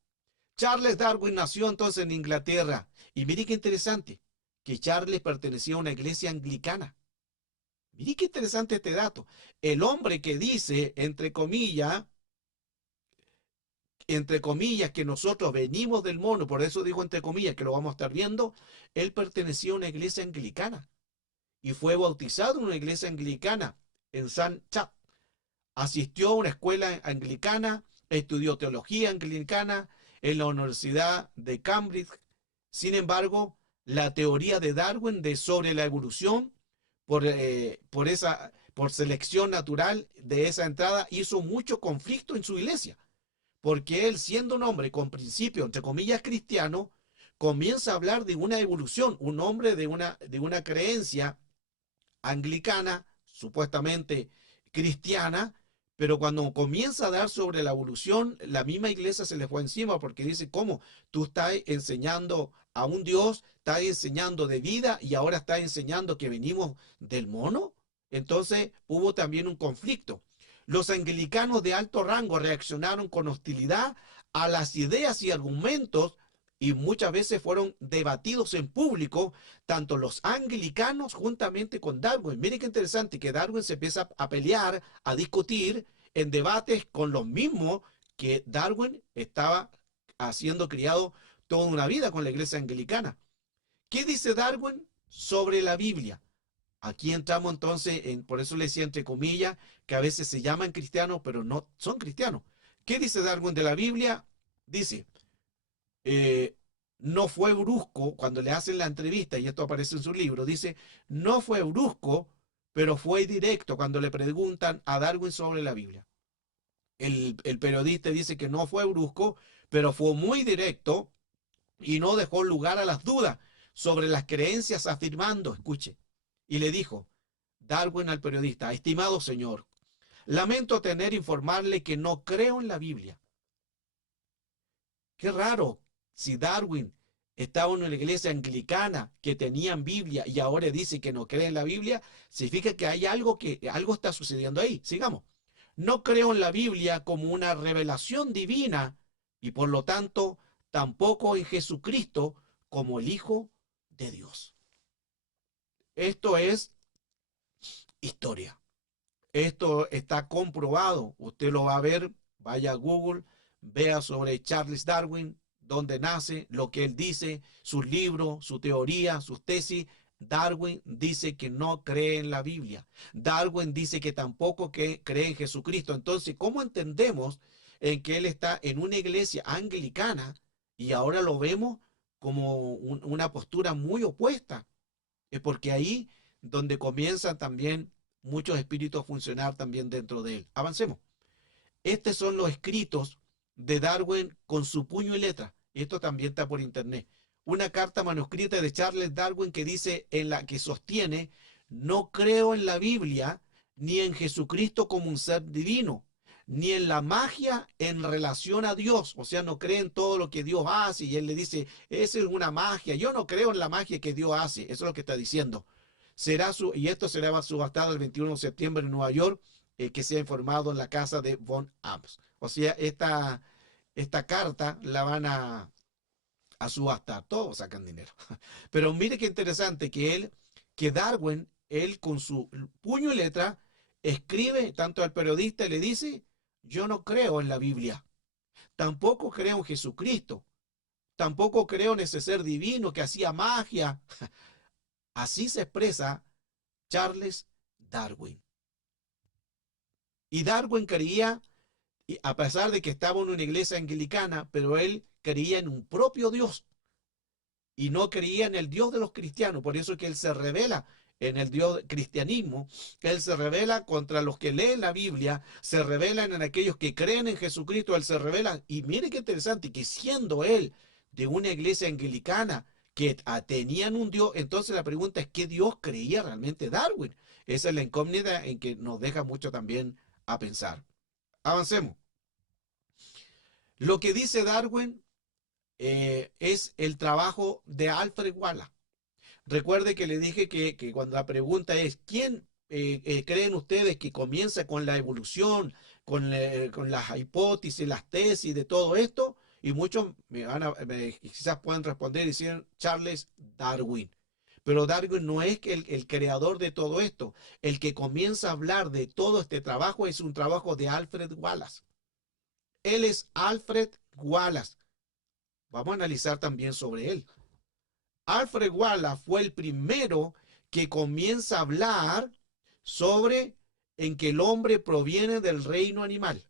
Charles Darwin nació entonces en Inglaterra. Y mire qué interesante, que Charles pertenecía a una iglesia anglicana. Mire qué interesante este dato. El hombre que dice, entre comillas, que nosotros venimos del mono, por eso digo entre comillas, que lo vamos a estar viendo, él pertenecía a una iglesia anglicana y fue bautizado en una iglesia anglicana en San Chad. Asistió a una escuela anglicana, estudió teología anglicana en la Universidad de Cambridge, Sin embargo, la teoría de Darwin sobre la evolución por selección natural de esa entrada hizo mucho conflicto en su iglesia, porque él, siendo un hombre con principio, entre comillas, cristiano, comienza a hablar de una evolución, un hombre de una creencia anglicana, supuestamente cristiana, pero cuando comienza a dar sobre la evolución, la misma iglesia se le fue encima porque dice, ¿cómo? Tú estás enseñando a un Dios, estás enseñando de vida y ahora estás enseñando que venimos del mono. Entonces hubo también un conflicto. Los anglicanos de alto rango reaccionaron con hostilidad a las ideas y argumentos y muchas veces fueron debatidos en público, tanto los anglicanos juntamente con Darwin. Miren qué interesante que Darwin se empieza a pelear, a discutir en debates con los mismos que Darwin estaba haciendo criado toda una vida con la iglesia anglicana. ¿Qué dice Darwin sobre la Biblia? Aquí entramos entonces, por eso le decía entre comillas, que a veces se llaman cristianos, pero no son cristianos. ¿Qué dice Darwin de la Biblia? Dice, eh, no fue brusco cuando le hacen la entrevista, y esto aparece en su libro, dice, no fue brusco, pero fue directo cuando le preguntan a Darwin sobre la Biblia. El periodista dice que no fue brusco, pero fue muy directo y no dejó lugar a las dudas sobre las creencias, afirmando, escuche, y le dijo Darwin al periodista, estimado señor, lamento tener informarle que no creo en la Biblia. Qué raro, si Darwin estaba en una iglesia anglicana que tenían Biblia y ahora dice que no cree en la Biblia, significa que hay algo está sucediendo ahí. Sigamos. No creo en la Biblia como una revelación divina y por lo tanto tampoco en Jesucristo como el Hijo de Dios. Esto es historia. Esto está comprobado. Usted lo va a ver, vaya a Google, vea sobre Charles Darwin, dónde nace, lo que él dice, sus libros, su teoría, sus tesis. Darwin dice que no cree en la Biblia. Darwin dice que tampoco cree en Jesucristo. Entonces, ¿cómo entendemos en que él está en una iglesia anglicana y ahora lo vemos como una postura muy opuesta? Es porque ahí donde comienzan también muchos espíritus a funcionar también dentro de él. Avancemos. Estos son los escritos de Darwin con su puño y letra. Esto también está por internet. Una carta manuscrita de Charles Darwin que dice, en la que sostiene, no creo en la Biblia ni en Jesucristo como un ser divino, ni en la magia en relación a Dios. O sea, no cree en todo lo que Dios hace. Y él le dice, esa es una magia. Yo no creo en la magia que Dios hace. Eso es lo que está diciendo. Y esto será subastado el 21 de septiembre en Nueva York, que se ha informado en la casa de Von Abs. O sea, esta carta la van a subastar, todos sacan dinero. Pero mire qué interesante que Darwin, él con su puño y letra, escribe tanto al periodista y le dice, yo no creo en la Biblia, tampoco creo en Jesucristo, tampoco creo en ese ser divino que hacía magia. Así se expresa Charles Darwin. Y Darwin creía, a pesar de que estaba en una iglesia anglicana, pero él creía en un propio Dios y no creía en el Dios de los cristianos. Por eso es que él se revela en el Dios cristianismo. Él se revela contra los que leen la Biblia, se revelan en aquellos que creen en Jesucristo, él se revela. Y mire qué interesante, que siendo él de una iglesia anglicana, que tenían un Dios, entonces la pregunta es, ¿qué Dios creía realmente Darwin? Esa es la incógnita en que nos deja mucho también a pensar. Avancemos. Lo que dice Darwin es el trabajo de Alfred Wallace. Recuerde que le dije que cuando la pregunta es, ¿quién creen ustedes que comienza con la evolución, con las hipótesis, las tesis de todo esto? Y muchos quizás puedan responder y decir Charles Darwin. Pero Darwin no es que el creador de todo esto. El que comienza a hablar de todo este trabajo es un trabajo de Alfred Wallace. Él es Alfred Wallace. Vamos a analizar también sobre él. Alfred Wallace fue el primero que comienza a hablar sobre en que el hombre proviene del reino animal.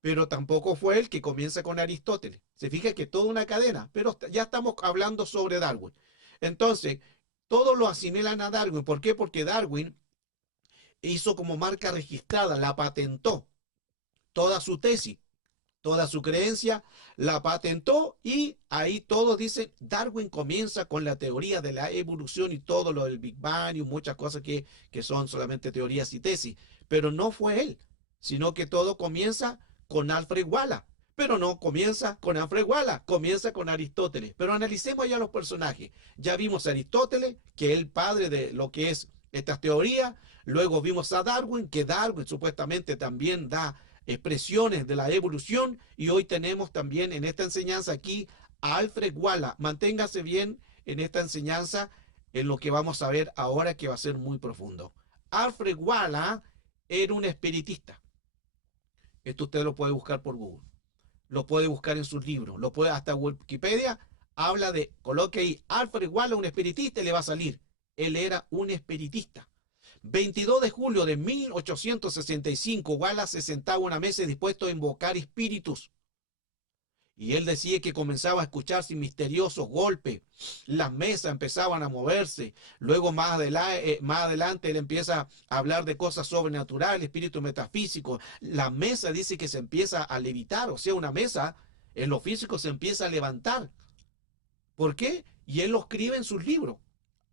pero tampoco fue el que comienza con Aristóteles. Se fija que toda una cadena, pero ya estamos hablando sobre Darwin. Entonces, todos lo asimilan a Darwin. ¿Por qué? Porque Darwin hizo como marca registrada, la patentó, toda su tesis, toda su creencia, la patentó y ahí todos dicen, Darwin comienza con la teoría de la evolución y todo lo del Big Bang y muchas cosas que son solamente teorías y tesis, pero no fue él, sino que todo comienza con Alfred Wallace. Pero no comienza con Alfred Wallace, comienza con Aristóteles. Pero analicemos ya los personajes. Ya vimos a Aristóteles, que es el padre de lo que es estas teorías. Luego vimos a Darwin, que Darwin supuestamente también da expresiones de la evolución, y hoy tenemos también en esta enseñanza aquí a Alfred Wallace. Manténgase bien en esta enseñanza, en lo que vamos a ver ahora, que va a ser muy profundo. Alfred Wallace era un espiritista. Esto usted lo puede buscar por Google, lo puede buscar en sus libros, lo puede hasta Wikipedia, habla de, coloque ahí Alfred Wallace, un espiritista, y le va a salir. Él era un espiritista. 22 de julio de 1865, Wallace se sentaba a una mesa dispuesto a invocar espíritus. Y él decía que comenzaba a escucharse misteriosos golpes. Las mesas empezaban a moverse. Luego más adelante él empieza a hablar de cosas sobrenaturales, espíritu metafísico. La mesa dice que se empieza a levitar. O sea, una mesa en lo físico se empieza a levantar. ¿Por qué? Y él lo escribe en sus libros.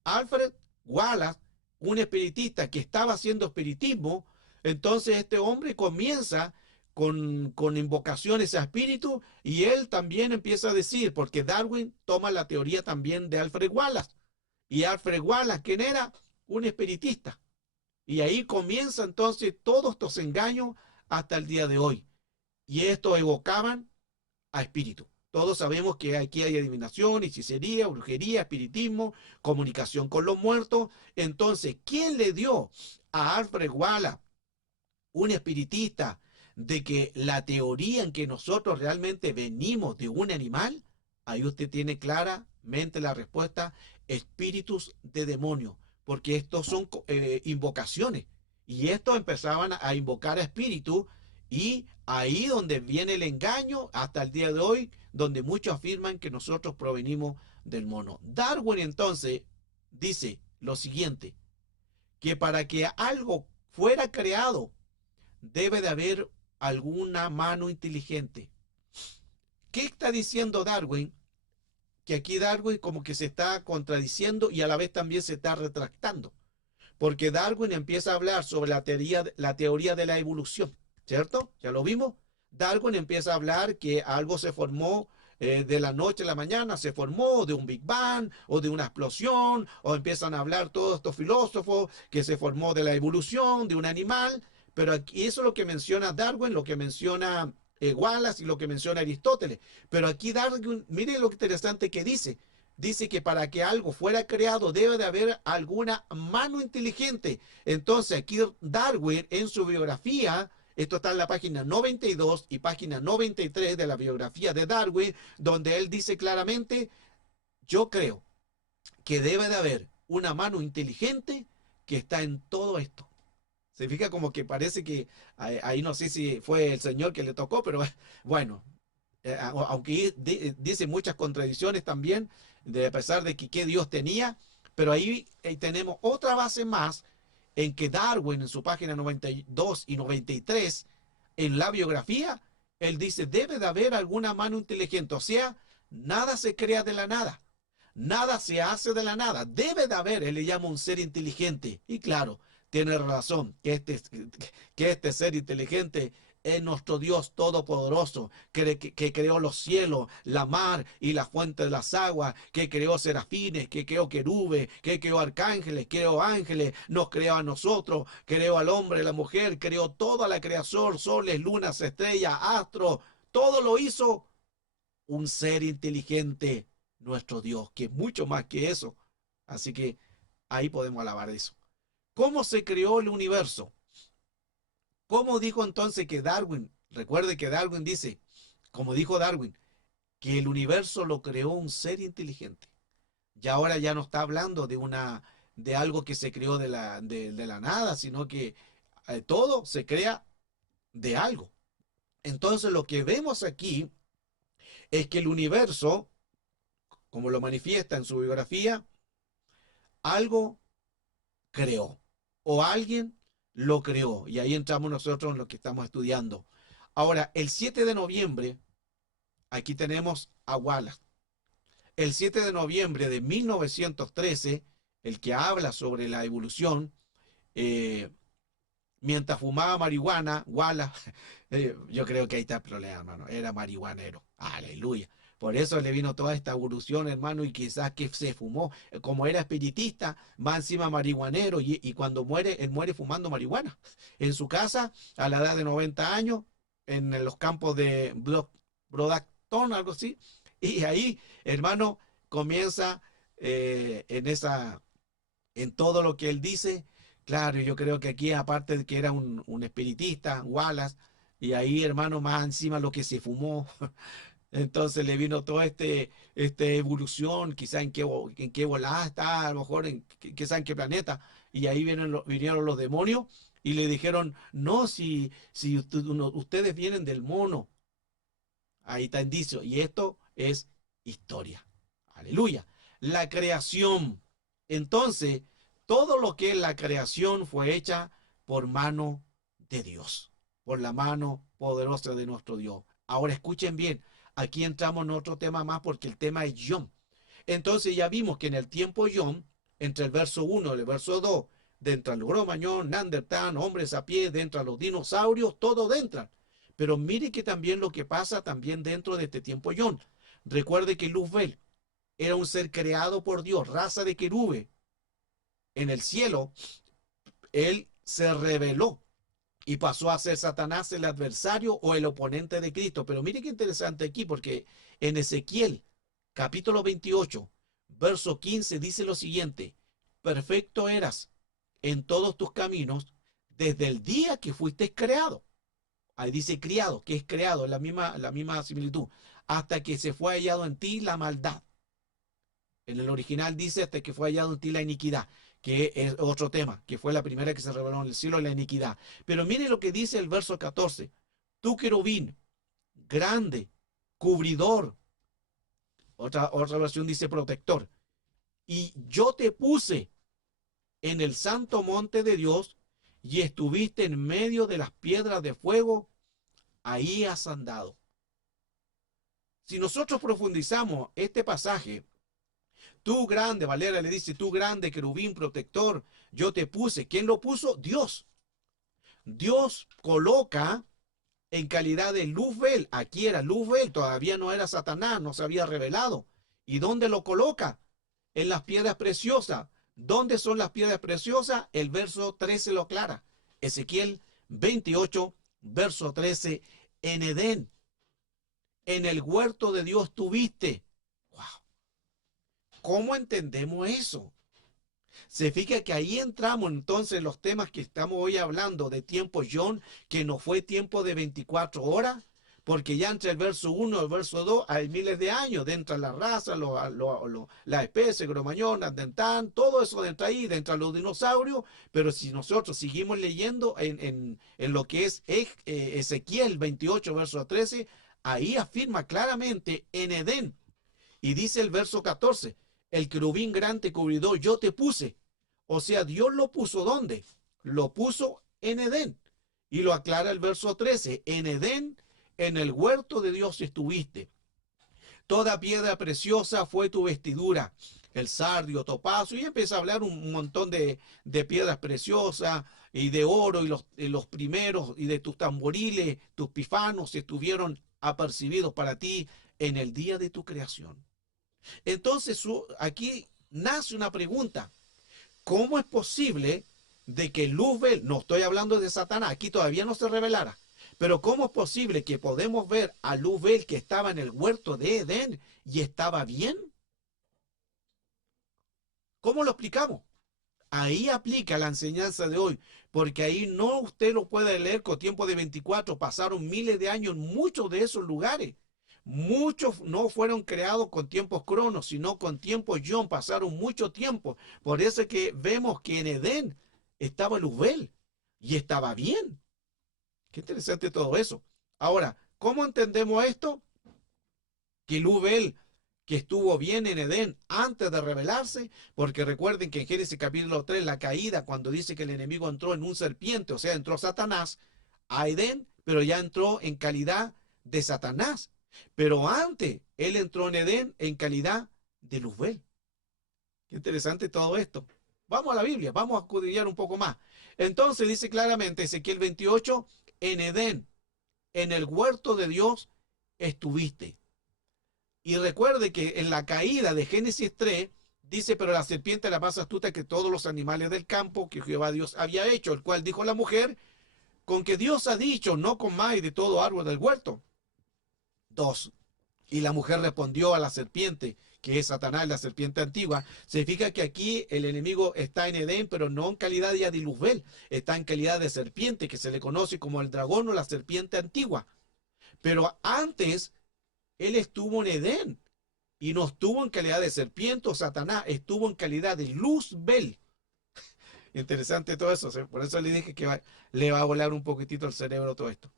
Alfred Wallace, un espiritista que estaba haciendo espiritismo, entonces este hombre comienza con invocaciones a espíritu, y él también empieza a decir, porque Darwin toma la teoría también de Alfred Wallace, y Alfred Wallace, ¿quién era? Un espiritista. Y ahí comienza entonces todos estos engaños hasta el día de hoy. Y estos evocaban a espíritu. Todos sabemos que aquí hay adivinación, hechicería, brujería, espiritismo, comunicación con los muertos. Entonces, ¿quién le dio a Alfred Wallace, un espiritista, de que la teoría en que nosotros realmente venimos de un animal? Ahí usted tiene claramente la respuesta: espíritus de demonio, porque estos son invocaciones. Y estos empezaban a invocar a espíritus, y ahí donde viene el engaño hasta el día de hoy, donde muchos afirman que nosotros provenimos del mono. Darwin entonces dice lo siguiente, que para que algo fuera creado debe de haber alguna mano inteligente. ¿Qué está diciendo Darwin? Que aquí Darwin como que se está contradiciendo y a la vez también se está retractando. Porque Darwin empieza a hablar sobre la teoría de la evolución, ¿cierto? Ya lo vimos. Darwin empieza a hablar que algo se formó de la noche a la mañana, se formó de un Big Bang o de una explosión, o empiezan a hablar todos estos filósofos que se formó de la evolución, de un animal. Pero aquí eso es lo que menciona Darwin, lo que menciona Wallace y lo que menciona Aristóteles. Pero aquí Darwin, mire lo interesante que dice. Dice que para que algo fuera creado debe de haber alguna mano inteligente. Entonces aquí Darwin en su biografía, esto está en la página 92 y página 93 de la biografía de Darwin, donde él dice claramente, yo creo que debe de haber una mano inteligente que está en todo esto. Se fija como que parece que ahí no sé si fue el Señor que le tocó, pero bueno, aunque dice muchas contradicciones también, de a pesar de que qué Dios tenía, pero ahí tenemos otra base más, en que Darwin en su página 92 y 93, en la biografía, él dice, debe de haber alguna mano inteligente, o sea, nada se crea de la nada. Nada se hace de la nada. Debe de haber, él le llama un ser inteligente. Y claro, tiene razón, que este ser inteligente es nuestro Dios todopoderoso, que creó los cielos, la mar y la fuente de las aguas, que creó serafines, que creó querubes, que creó arcángeles, creó ángeles, nos creó a nosotros, creó al hombre, la mujer, creó toda la creación, soles, lunas, estrellas, astros, todo lo hizo un ser inteligente, nuestro Dios, que es mucho más que eso. Así que ahí podemos alabar eso. ¿Cómo se creó el universo? ¿Cómo dijo entonces que Darwin? Recuerde que Darwin dice, como dijo Darwin, que el universo lo creó un ser inteligente. Y ahora ya no está hablando de algo que se creó de la nada, sino que todo se crea de algo. Entonces lo que vemos aquí es que el universo, como lo manifiesta en su biografía, algo creó o alguien lo creó. Y ahí entramos nosotros en lo que estamos estudiando. Ahora, el 7 de noviembre, aquí tenemos a Wallace. El 7 de noviembre de 1913, el que habla sobre la evolución, eh, mientras fumaba marihuana, Wallace, yo creo que ahí está el problema, hermano, era marihuanero, aleluya. Por eso le vino toda esta evolución, hermano, y quizás que se fumó, como era espiritista, más encima marihuanero, y cuando muere, él muere fumando marihuana. En su casa, a la edad de 90 años, en los campos de Brockton, algo así, y ahí, hermano, comienza en todo lo que él dice. Claro, yo creo que aquí, aparte de que era un espiritista, Wallace, y ahí, hermano, más encima lo que se fumó, entonces le vino toda evolución, quizá en qué volada está, a lo mejor quizá en qué planeta, y ahí vinieron los demonios y le dijeron, no, si ustedes vienen del mono, ahí está indicio, y esto es historia. Aleluya. La creación. Entonces, todo lo que es la creación fue hecha por mano de Dios, por la mano poderosa de nuestro Dios. Ahora escuchen bien, aquí entramos en otro tema más porque el tema es Yom. Entonces ya vimos que en el tiempo Yom, entre el verso 1 y el verso 2, dentro del Gromañón, Neandertal, hombres a pie, dentro de los dinosaurios, todo dentro. Pero mire que también lo que pasa también dentro de este tiempo Yom. Recuerde que Luzbel era un ser creado por Dios, raza de querube. En el cielo, él se rebeló y pasó a ser Satanás el adversario o el oponente de Cristo. Pero mire qué interesante aquí, porque en Ezequiel, capítulo 28, verso 15, dice lo siguiente: perfecto eras en todos tus caminos desde el día que fuiste creado. Ahí dice criado, que es creado, la misma similitud, hasta que se fue hallado en ti la maldad. En el original dice hasta que fue hallado en ti la iniquidad, que es otro tema, que fue la primera que se reveló en el cielo, la iniquidad. Pero mire lo que dice el verso 14. Tú querubín, grande, cubridor, otra versión dice protector, y yo te puse en el santo monte de Dios y estuviste en medio de las piedras de fuego, ahí has andado. Si nosotros profundizamos este pasaje, tú grande, Valera le dice, tú grande, querubín protector, yo te puse. ¿Quién lo puso? Dios. Dios coloca en calidad de Luzbel, aquí era Luzbel, todavía no era Satanás, no se había revelado. ¿Y dónde lo coloca? En las piedras preciosas. ¿Dónde son las piedras preciosas? El verso 13 lo aclara. Ezequiel 28, verso 13, en Edén, en el huerto de Dios tuviste. Wow. ¿Cómo entendemos eso? Se fija que ahí entramos entonces en los temas que estamos hoy hablando de tiempo John, que no fue tiempo de 24 horas, porque ya entre el verso 1 y el verso 2 hay miles de años, dentro de la raza, la especie, Cromañón, Andentán, todo eso dentro ahí, dentro de los dinosaurios, pero si nosotros seguimos leyendo en lo que es Ezequiel 28, verso 13, ahí afirma claramente en Edén, y dice el verso 14, el querubín grande cubridor yo te puse. O sea, Dios lo puso ¿dónde? Lo puso en Edén. Y lo aclara el verso 13. En Edén, en el huerto de Dios estuviste. Toda piedra preciosa fue tu vestidura. El sardio, topazo. Y empieza a hablar un montón de piedras preciosas y de oro y los primeros y de tus tamboriles, tus pifanos estuvieron apercibidos para ti en el día de tu creación. Entonces aquí nace una pregunta. ¿Cómo es posible de que Luzbel, no estoy hablando de Satanás, aquí todavía no se revelara, pero cómo es posible que podemos ver a Luzbel que estaba en el huerto de Edén y estaba bien? ¿Cómo lo explicamos? Ahí aplica la enseñanza de hoy, porque ahí no usted lo puede leer con tiempo de 24, pasaron miles de años en muchos de esos lugares. Muchos no fueron creados con tiempos cronos, sino con tiempos John, pasaron mucho tiempo. Por eso es que vemos que en Edén estaba Luzbel y estaba bien. Qué interesante todo eso. Ahora, ¿cómo entendemos esto? Que Luzbel, que estuvo bien en Edén antes de rebelarse, porque recuerden que en Génesis capítulo 3, la caída, cuando dice que el enemigo entró en un serpiente, o sea, entró Satanás a Edén, pero ya entró en calidad de Satanás. Pero antes, él entró en Edén en calidad de Luzbel. Qué interesante todo esto. Vamos a la Biblia, vamos a escudriñar un poco más. Entonces dice claramente Ezequiel 28, en Edén, en el huerto de Dios, estuviste. Y recuerde que en la caída de Génesis 3 dice, pero la serpiente era más astuta que todos los animales del campo que Jehová Dios había hecho, el cual dijo la mujer, con que Dios ha dicho, no comáis de todo árbol del huerto. 2. Y la mujer respondió a la serpiente, que es Satanás, la serpiente antigua. Significa que aquí el enemigo está en Edén, pero no en calidad ya de Luzbel, está en calidad de serpiente, que se le conoce como el dragón o la serpiente antigua. Pero antes, él estuvo en Edén y no estuvo en calidad de serpiente o Satanás, estuvo en calidad de Luzbel. Interesante todo eso, por eso le dije que le va a volar un poquitito el cerebro todo esto.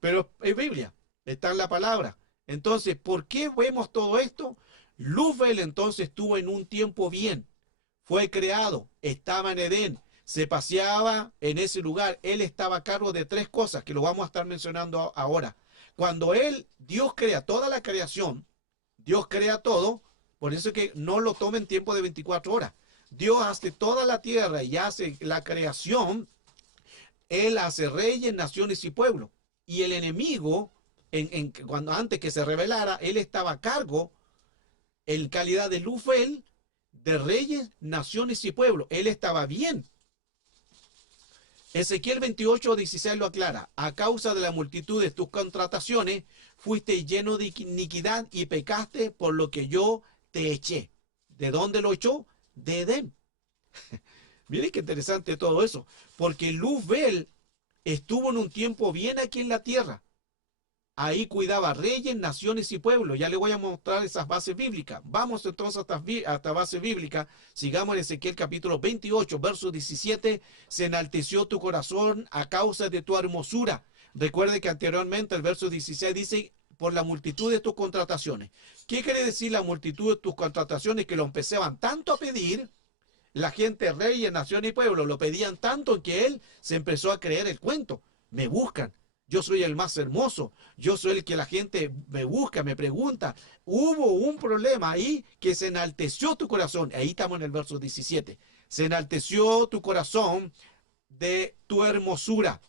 Pero es Biblia, está en la palabra. Entonces, ¿por qué vemos todo esto? Luzbel entonces estuvo en un tiempo bien, fue creado, estaba en Edén, se paseaba en ese lugar, él estaba a cargo de tres cosas que lo vamos a estar mencionando ahora. Cuando Dios crea toda la creación, Dios crea todo, por eso es que no lo toma en tiempo de 24 horas. Dios hace toda la tierra y hace la creación, él hace reyes, naciones y pueblos. Y el enemigo, cuando antes que se rebelara, él estaba a cargo en calidad de Luzbel de reyes, naciones y pueblos. Él estaba bien. Ezequiel 28:16 lo aclara. A causa de la multitud de tus contrataciones, fuiste lleno de iniquidad y pecaste por lo que yo te eché. ¿De dónde lo echó? De Edén. Miren qué interesante todo eso. Porque Luzbel estuvo en un tiempo bien aquí en la tierra. Ahí cuidaba reyes, naciones y pueblos. Ya le voy a mostrar esas bases bíblicas. Vamos entonces a esta base bíblica. Sigamos en Ezequiel capítulo 28, verso 17. Se enalteció tu corazón a causa de tu hermosura. Recuerde que anteriormente el verso 16 dice, por la multitud de tus contrataciones. ¿Qué quiere decir la multitud de tus contrataciones? Que lo empezaban tanto a pedir, la gente, reyes, naciones y pueblos, lo pedían tanto que él se empezó a creer el cuento. Me buscan. Yo soy el más hermoso. Yo soy el que la gente me busca, me pregunta. Hubo un problema ahí que se enalteció tu corazón. Ahí estamos en el verso 17. Se enalteció tu corazón de tu hermosura.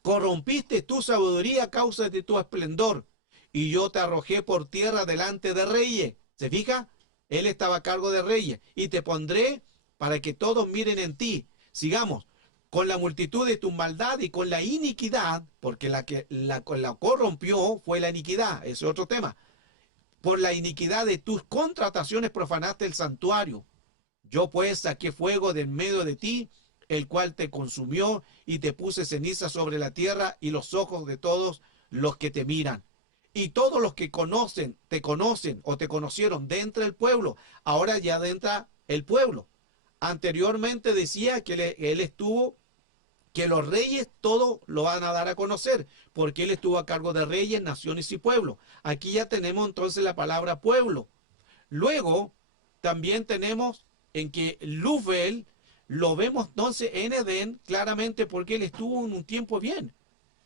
Corrompiste tu sabiduría a causa de tu esplendor. Y yo te arrojé por tierra delante de reyes. ¿Se fija? Él estaba a cargo de reyes. Y te pondré para que todos miren en ti. Sigamos. Con la multitud de tu maldad y con la iniquidad, porque la que la corrompió fue la iniquidad, ese es otro tema. Por la iniquidad de tus contrataciones profanaste el santuario. Yo pues saqué fuego de en medio de ti, el cual te consumió y te puse ceniza sobre la tierra y los ojos de todos los que te miran. Y todos los que te conocen o te conocieron de entre el pueblo, ahora ya entra el pueblo. Anteriormente decía que él estuvo, que los reyes todo lo van a dar a conocer, porque él estuvo a cargo de reyes, naciones y pueblos. Aquí ya tenemos entonces la palabra pueblo. Luego, también tenemos en que Luzbel lo vemos entonces en Edén claramente porque él estuvo en un tiempo bien,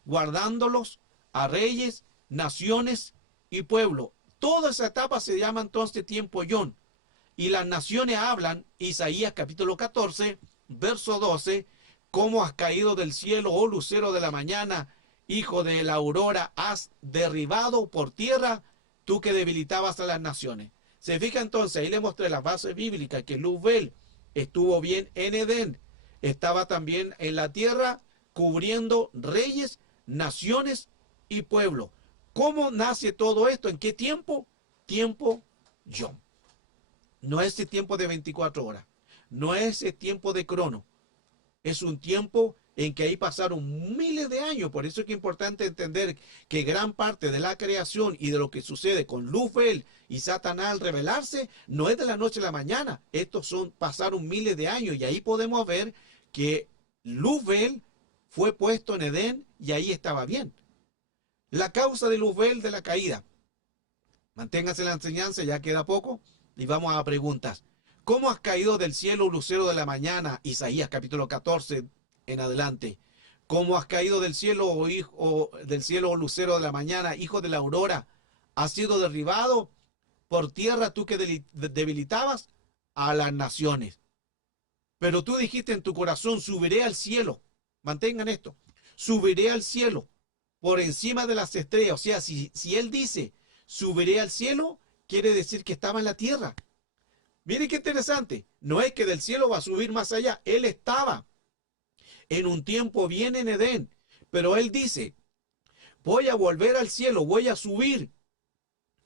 guardándolos a reyes, naciones y pueblo. Toda esa etapa se llama entonces tiempo Yón. Y las naciones hablan, Isaías capítulo 14, verso 12, cómo has caído del cielo, oh lucero de la mañana, hijo de la aurora, has derribado por tierra, tú que debilitabas a las naciones. Se fija entonces, ahí le mostré la base bíblica, que Luzbel estuvo bien en Edén, estaba también en la tierra cubriendo reyes, naciones y pueblo. ¿Cómo nace todo esto? ¿En qué tiempo? Tiempo Yom. No es ese tiempo de 24 horas, no es ese tiempo de crono. Es un tiempo en que ahí pasaron miles de años. Por eso es que es importante entender que gran parte de la creación y de lo que sucede con Luzbel y Satanás al rebelarse no es de la noche a la mañana. Pasaron miles de años y ahí podemos ver que Luzbel fue puesto en Edén y ahí estaba bien. La causa de Luzbel de la caída. Manténgase la enseñanza, ya queda poco. Y vamos a preguntas. ¿Cómo has caído del cielo, lucero de la mañana? Isaías capítulo 14 en adelante. ¿Cómo has caído del cielo, del cielo, lucero de la mañana, hijo de la aurora? ¿Has sido derribado por tierra, tú que debilitabas a las naciones? Pero tú dijiste en tu corazón, subiré al cielo. Mantengan esto. Subiré al cielo por encima de las estrellas. O sea, si él dice, subiré al cielo, quiere decir que estaba en la tierra. Mire qué interesante. No es que del cielo va a subir más allá. Él estaba en un tiempo bien en Edén. Pero él dice, voy a volver al cielo, voy a subir.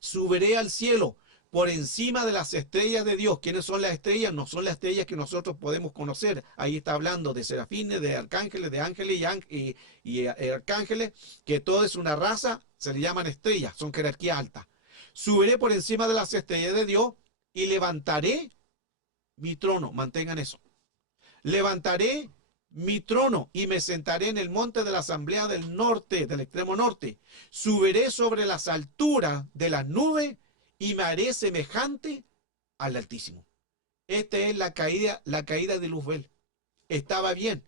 Subiré al cielo por encima de las estrellas de Dios. ¿Quiénes son las estrellas? No son las estrellas que nosotros podemos conocer. Ahí está hablando de serafines, de arcángeles, de ángeles y arcángeles, que todo es una raza, se le llaman estrellas, son jerarquía alta. Subiré por encima de las estrellas de Dios y levantaré mi trono. Mantengan eso. Levantaré mi trono y me sentaré en el monte de la asamblea del norte, del extremo norte. Subiré sobre las alturas de las nubes y me haré semejante al Altísimo. Esta es la caída de Luzbel. Estaba bien,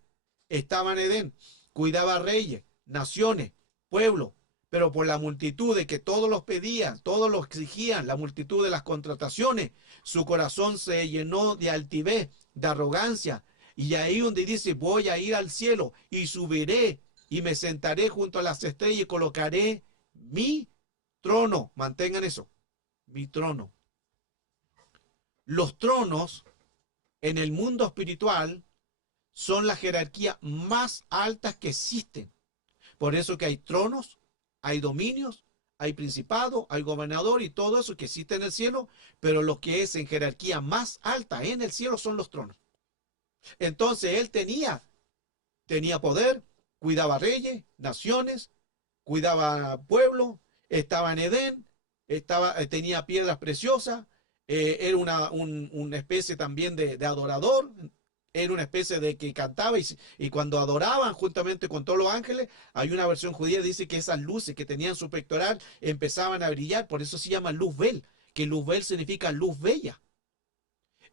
estaba en Edén, cuidaba reyes, naciones, pueblos, pero por la multitud de que todos los pedían, todos los exigían, la multitud de las contrataciones, su corazón se llenó de altivez, de arrogancia. Y ahí donde dice, voy a ir al cielo y subiré y me sentaré junto a las estrellas y colocaré mi trono. Mantengan eso, mi trono. Los tronos en el mundo espiritual son la jerarquía más altas que existen. Por eso que hay tronos, hay dominios, hay principado, hay gobernador y todo eso que existe en el cielo, pero lo que es en jerarquía más alta en el cielo son los tronos. Entonces él tenía poder, cuidaba reyes, naciones, cuidaba pueblos, estaba en Edén, tenía piedras preciosas, era una especie también de adorador, era una especie de que cantaba y cuando adoraban juntamente con todos los ángeles, hay una versión judía que dice que esas luces que tenían su pectoral empezaban a brillar, por eso se llama Luzbel, que Luzbel significa luz bella.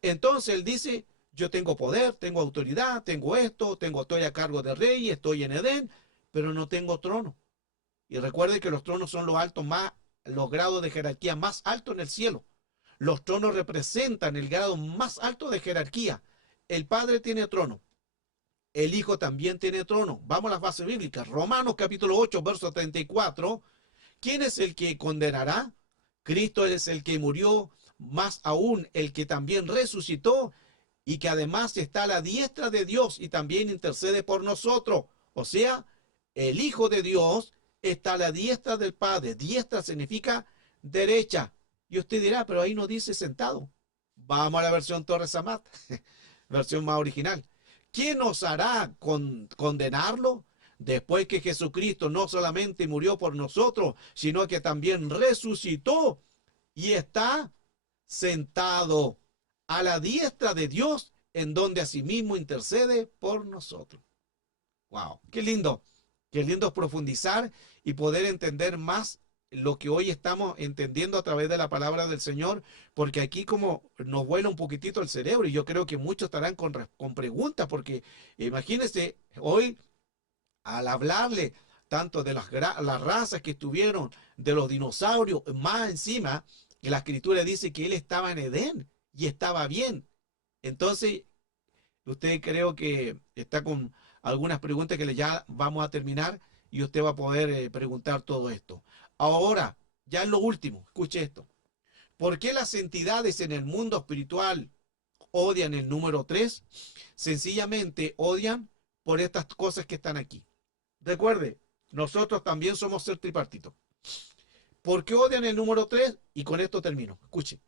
Entonces él dice, yo tengo poder, tengo autoridad, tengo esto, estoy a cargo de rey, estoy en Edén, pero no tengo trono. Y recuerde que los tronos son los grados de jerarquía más altos en el cielo. Los tronos representan el grado más alto de jerarquía. El Padre tiene trono. El Hijo también tiene trono. Vamos a las bases bíblicas. Romanos capítulo 8, verso 34. ¿Quién es el que condenará? Cristo es el que murió, más aún el que también resucitó y que además está a la diestra de Dios y también intercede por nosotros. O sea, el Hijo de Dios está a la diestra del Padre. Diestra significa derecha. Y usted dirá, pero ahí no dice sentado. Vamos a la versión Torres Amat, versión más original. ¿Quién nos hará condenarlo? Después que Jesucristo no solamente murió por nosotros, sino que también resucitó y está sentado a la diestra de Dios, en donde asimismo intercede por nosotros. Wow, qué lindo es profundizar y poder entender más lo que hoy estamos entendiendo a través de la palabra del Señor, porque aquí como nos vuela un poquitito el cerebro y yo creo que muchos estarán con preguntas, porque imagínense hoy al hablarle tanto de las razas que estuvieron, de los dinosaurios, más encima, la escritura dice que él estaba en Edén y estaba bien. Entonces, usted creo que está con algunas preguntas que ya vamos a terminar y usted va a poder preguntar todo esto. Ahora, ya en lo último, escuche esto. ¿Por qué las entidades en el mundo espiritual odian el número 3? Sencillamente odian por estas cosas que están aquí. Recuerde, nosotros también somos ser tripartito. ¿Por qué odian el número 3? Y con esto termino. Escuche.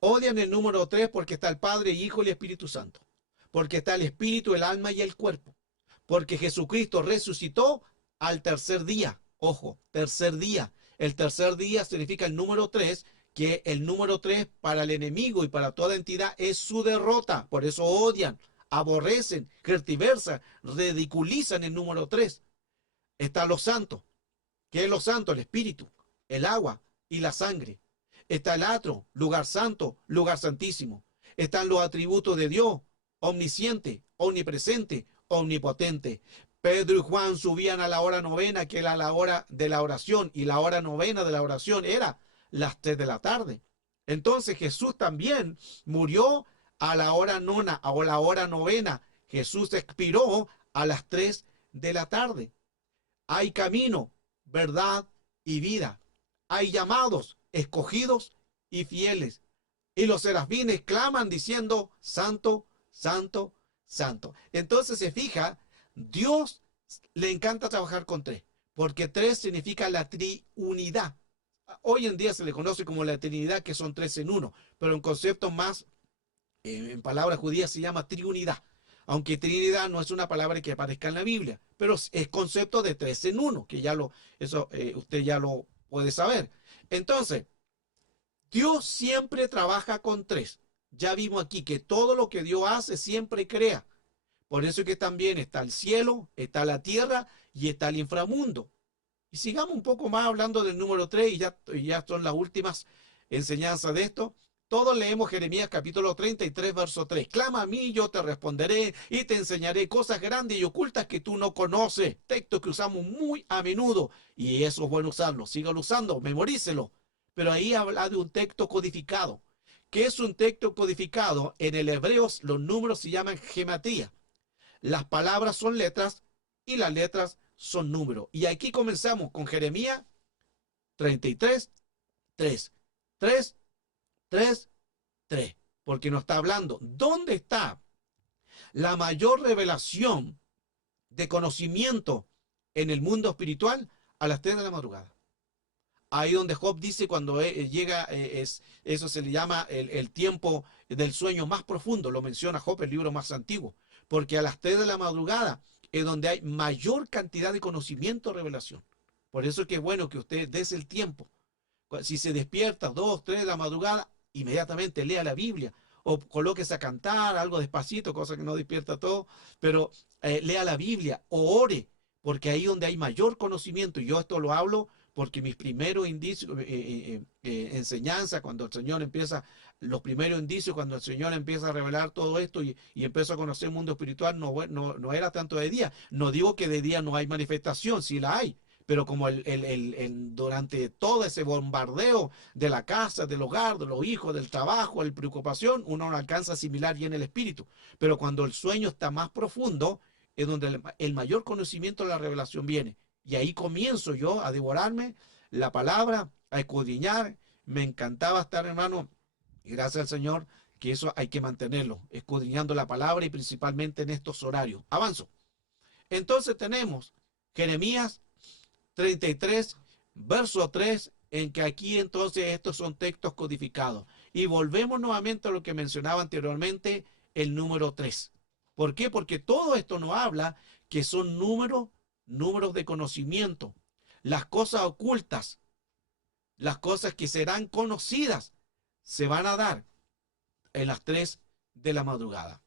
Odian el número 3 porque está el Padre, Hijo y el Espíritu Santo. Porque está el Espíritu, el alma y el cuerpo. Porque Jesucristo resucitó al tercer día. Ojo, tercer día. El tercer día significa el número 3, que el número 3 para el enemigo y para toda entidad es su derrota. Por eso odian, aborrecen, tergiversan, ridiculizan el número 3. Están los santos. ¿Qué es lo santo? El espíritu, el agua y la sangre. Está el atrio, lugar santo, lugar santísimo. Están los atributos de Dios, omnisciente, omnipresente, omnipotente. Pedro y Juan subían a la hora novena, que era la hora de la oración, y la hora novena de la oración era las 3 de la tarde. Entonces Jesús también murió a la hora nona o la hora novena. Jesús expiró a las 3 de la tarde. Hay camino, verdad y vida. Hay llamados, escogidos y fieles. Y los serafines claman diciendo, Santo, Santo, Santo. Entonces se fija, Dios le encanta trabajar con tres, porque tres significa la triunidad. Hoy en día se le conoce como la Trinidad, que son tres en uno, pero en concepto más, en palabras judías se llama triunidad. Aunque Trinidad no es una palabra que aparezca en la Biblia, pero es concepto de tres en uno, que ya usted ya lo puede saber. Entonces, Dios siempre trabaja con tres. Ya vimos aquí que todo lo que Dios hace siempre crea. Por eso que también está el cielo, está la tierra y está el inframundo. Y sigamos un poco más hablando del número 3 y ya son las últimas enseñanzas de esto. Todos leemos Jeremías capítulo 33, verso 3. Clama a mí, yo te responderé y te enseñaré cosas grandes y ocultas que tú no conoces. Texto que usamos muy a menudo y eso es bueno usarlo. Sígalo usando, memorícelo. Pero ahí habla de un texto codificado. ¿Qué es un texto codificado? En el hebreo los números se llaman gematría. Las palabras son letras y las letras son números. Y aquí comenzamos con Jeremías 33, 3. 3, 3, 3. Porque nos está hablando. ¿Dónde está la mayor revelación de conocimiento en el mundo espiritual? A las 3 de la madrugada. Ahí donde Job dice cuando llega, eso se le llama el tiempo del sueño más profundo. Lo menciona Job, el libro más antiguo. Porque a las 3 de la madrugada es donde hay mayor cantidad de conocimiento, revelación. Por eso es que es bueno que usted des el tiempo. Si se despierta 2, 3 de la madrugada, inmediatamente lea la Biblia o colóquese a cantar algo despacito, cosa que no despierta todo, pero lea la Biblia o ore, porque ahí es donde hay mayor conocimiento. Y yo esto lo hablo porque mis primeros indicios, enseñanza, cuando el Señor empieza, los primeros indicios, cuando el Señor empieza a revelar todo esto y empiezo a conocer el mundo espiritual, no era tanto de día. No digo que de día no hay manifestación, sí la hay, pero como durante todo ese bombardeo de la casa, del hogar, de los hijos, del trabajo, la preocupación, uno no alcanza a asimilar bien el espíritu. Pero cuando el sueño está más profundo, es donde el mayor conocimiento de la revelación viene. Y ahí comienzo yo a devorarme la palabra, a escudriñar. Me encantaba estar, hermano, y gracias al Señor, que eso hay que mantenerlo, escudriñando la palabra y principalmente en estos horarios. Avanzo. Entonces tenemos Jeremías 33, verso 3, en que aquí entonces estos son textos codificados. Y volvemos nuevamente a lo que mencionaba anteriormente, el número 3. ¿Por qué? Porque todo esto nos habla que son números de conocimiento. Las cosas ocultas, las cosas que serán conocidas, se van a dar en las 3 de la madrugada.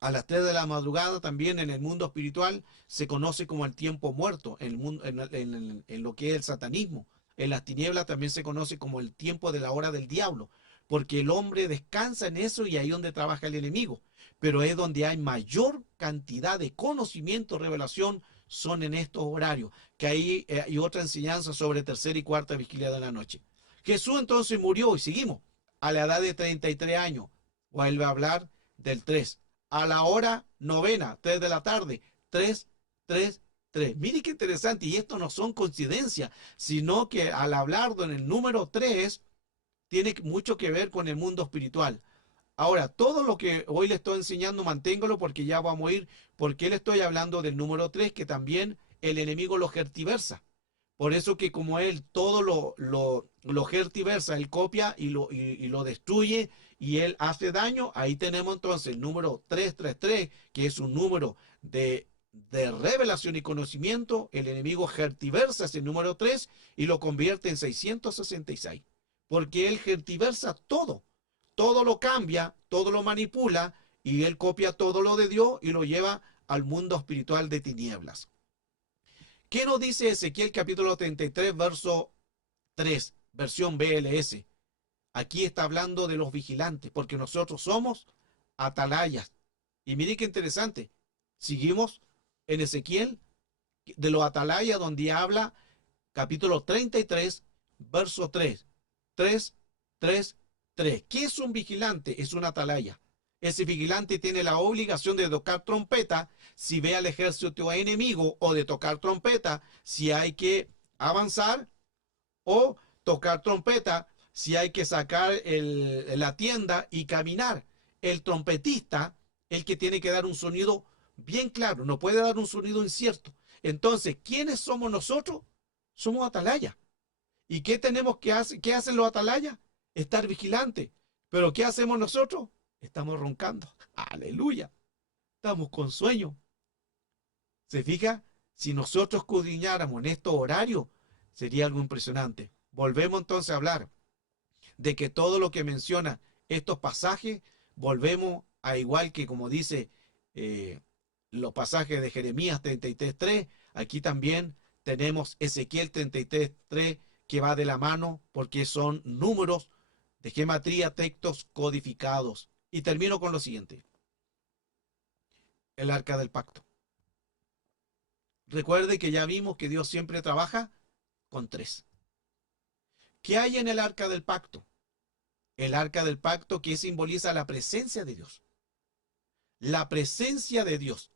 A las 3 de la madrugada también en el mundo espiritual se conoce como el tiempo muerto, en lo que es el satanismo. En las tinieblas también se conoce como el tiempo de la hora del diablo, porque el hombre descansa en eso y ahí es donde trabaja el enemigo. Pero es donde hay mayor cantidad de conocimiento, revelación, son en estos horarios, que ahí hay otra enseñanza sobre tercera y cuarta vigilia de la noche. Jesús entonces murió y seguimos a la edad de 33 años. Vuelve a hablar del 3. A la hora novena, 3 de la tarde, 3, 3, 3. Mire qué interesante, y esto no son coincidencias, sino que al hablarlo en el número 3, tiene mucho que ver con el mundo espiritual. Ahora, todo lo que hoy le estoy enseñando, manténgalo porque ya vamos a ir, porque le estoy hablando del número 3, que también el enemigo lo gertiversa. Por eso que como él todo lo gertiversa, él copia y lo destruye y él hace daño, ahí tenemos entonces el número 333, que es un número de revelación y conocimiento. El enemigo gertiversa ese número 3 y lo convierte en 666, porque él gertiversa todo lo cambia, todo lo manipula y él copia todo lo de Dios y lo lleva al mundo espiritual de tinieblas. ¿Qué nos dice Ezequiel capítulo 33, verso 3, versión BLS? Aquí está hablando de los vigilantes, porque nosotros somos atalayas. Y mire qué interesante. Seguimos en Ezequiel de los atalayas, donde habla capítulo 33, verso 3. 3, 3, 3. ¿Qué es un vigilante? Es un atalaya. Ese vigilante tiene la obligación de tocar trompeta si ve al ejército enemigo, o de tocar trompeta si hay que avanzar, o tocar trompeta si hay que sacar la tienda y caminar. El trompetista, el que tiene que dar un sonido bien claro, no puede dar un sonido incierto. Entonces, ¿quiénes somos nosotros? Somos atalayas. ¿Y qué tenemos que hacer? ¿Qué hacen los atalayas? Estar vigilantes. ¿Pero qué hacemos nosotros? Estamos roncando. Aleluya. Estamos con sueño. ¿Se fija? Si nosotros escudriñáramos en estos horarios, sería algo impresionante. Volvemos entonces a hablar de que todo lo que menciona estos pasajes, volvemos a igual que como dice los pasajes de Jeremías 33:3, aquí también tenemos Ezequiel 33:3 que va de la mano porque son números de gematría, textos codificados. Y termino con lo siguiente: el arca del pacto. Recuerde que ya vimos que Dios siempre trabaja con tres. ¿Qué hay en el arca del pacto? El arca del pacto, que simboliza la presencia de Dios. La presencia de Dios.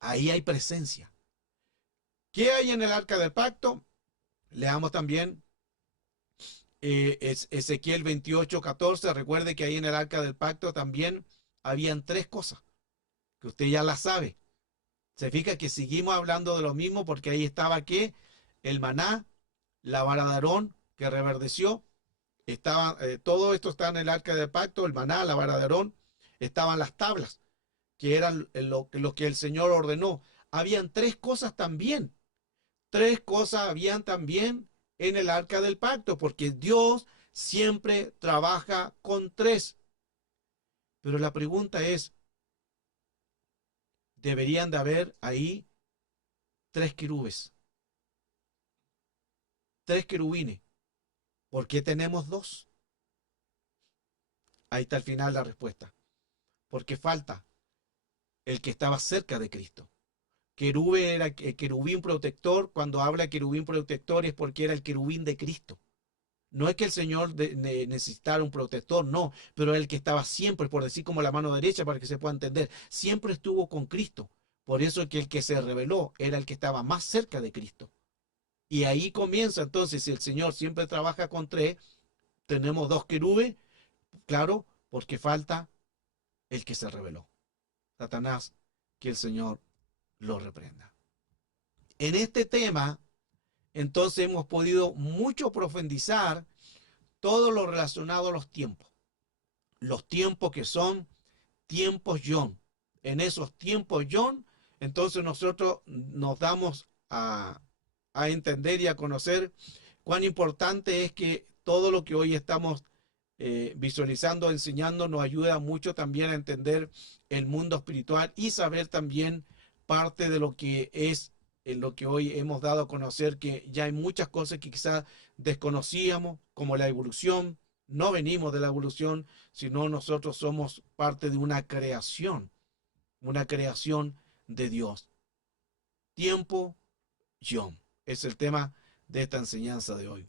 Ahí hay presencia. ¿Qué hay en el arca del pacto? Leamos también Ezequiel 28:14. Recuerde que ahí en el arca del pacto también habían tres cosas, que usted ya las sabe. Se fija que seguimos hablando de lo mismo, porque ahí estaba que el maná, la vara de Aarón que reverdeció, todo esto está en el arca del pacto, el maná, la vara de Aarón, estaban las tablas, que eran lo que el Señor ordenó. Habían tres cosas también. Tres cosas habían también en el arca del pacto, porque Dios siempre trabaja con tres. Pero la pregunta es, deberían de haber ahí tres querubes, tres querubines. ¿Por qué tenemos dos? Ahí está al final la respuesta. Porque falta el que estaba cerca de Cristo. Querube era el querubín protector. Cuando habla querubín protector es porque era el querubín de Cristo. No es que el Señor necesitara un protector, no, pero el que estaba siempre, por decir como la mano derecha para que se pueda entender, siempre estuvo con Cristo. Por eso es que el que se reveló era el que estaba más cerca de Cristo. Y ahí comienza entonces, si el Señor siempre trabaja con tres, tenemos dos querubes, claro, porque falta el que se reveló. Satanás, que el Señor lo reprenda. En este tema, entonces hemos podido mucho profundizar todo lo relacionado a los tiempos. Los tiempos que son tiempos John. En esos tiempos John, entonces nosotros nos damos a entender y a conocer cuán importante es que todo lo que hoy estamos visualizando, enseñando, nos ayuda mucho también a entender el mundo espiritual y saber también parte de lo que es en lo que hoy hemos dado a conocer, que ya hay muchas cosas que quizás desconocíamos, como la evolución. No venimos de la evolución, sino nosotros somos parte de una creación de Dios. Tiempo, John, es el tema de esta enseñanza de hoy.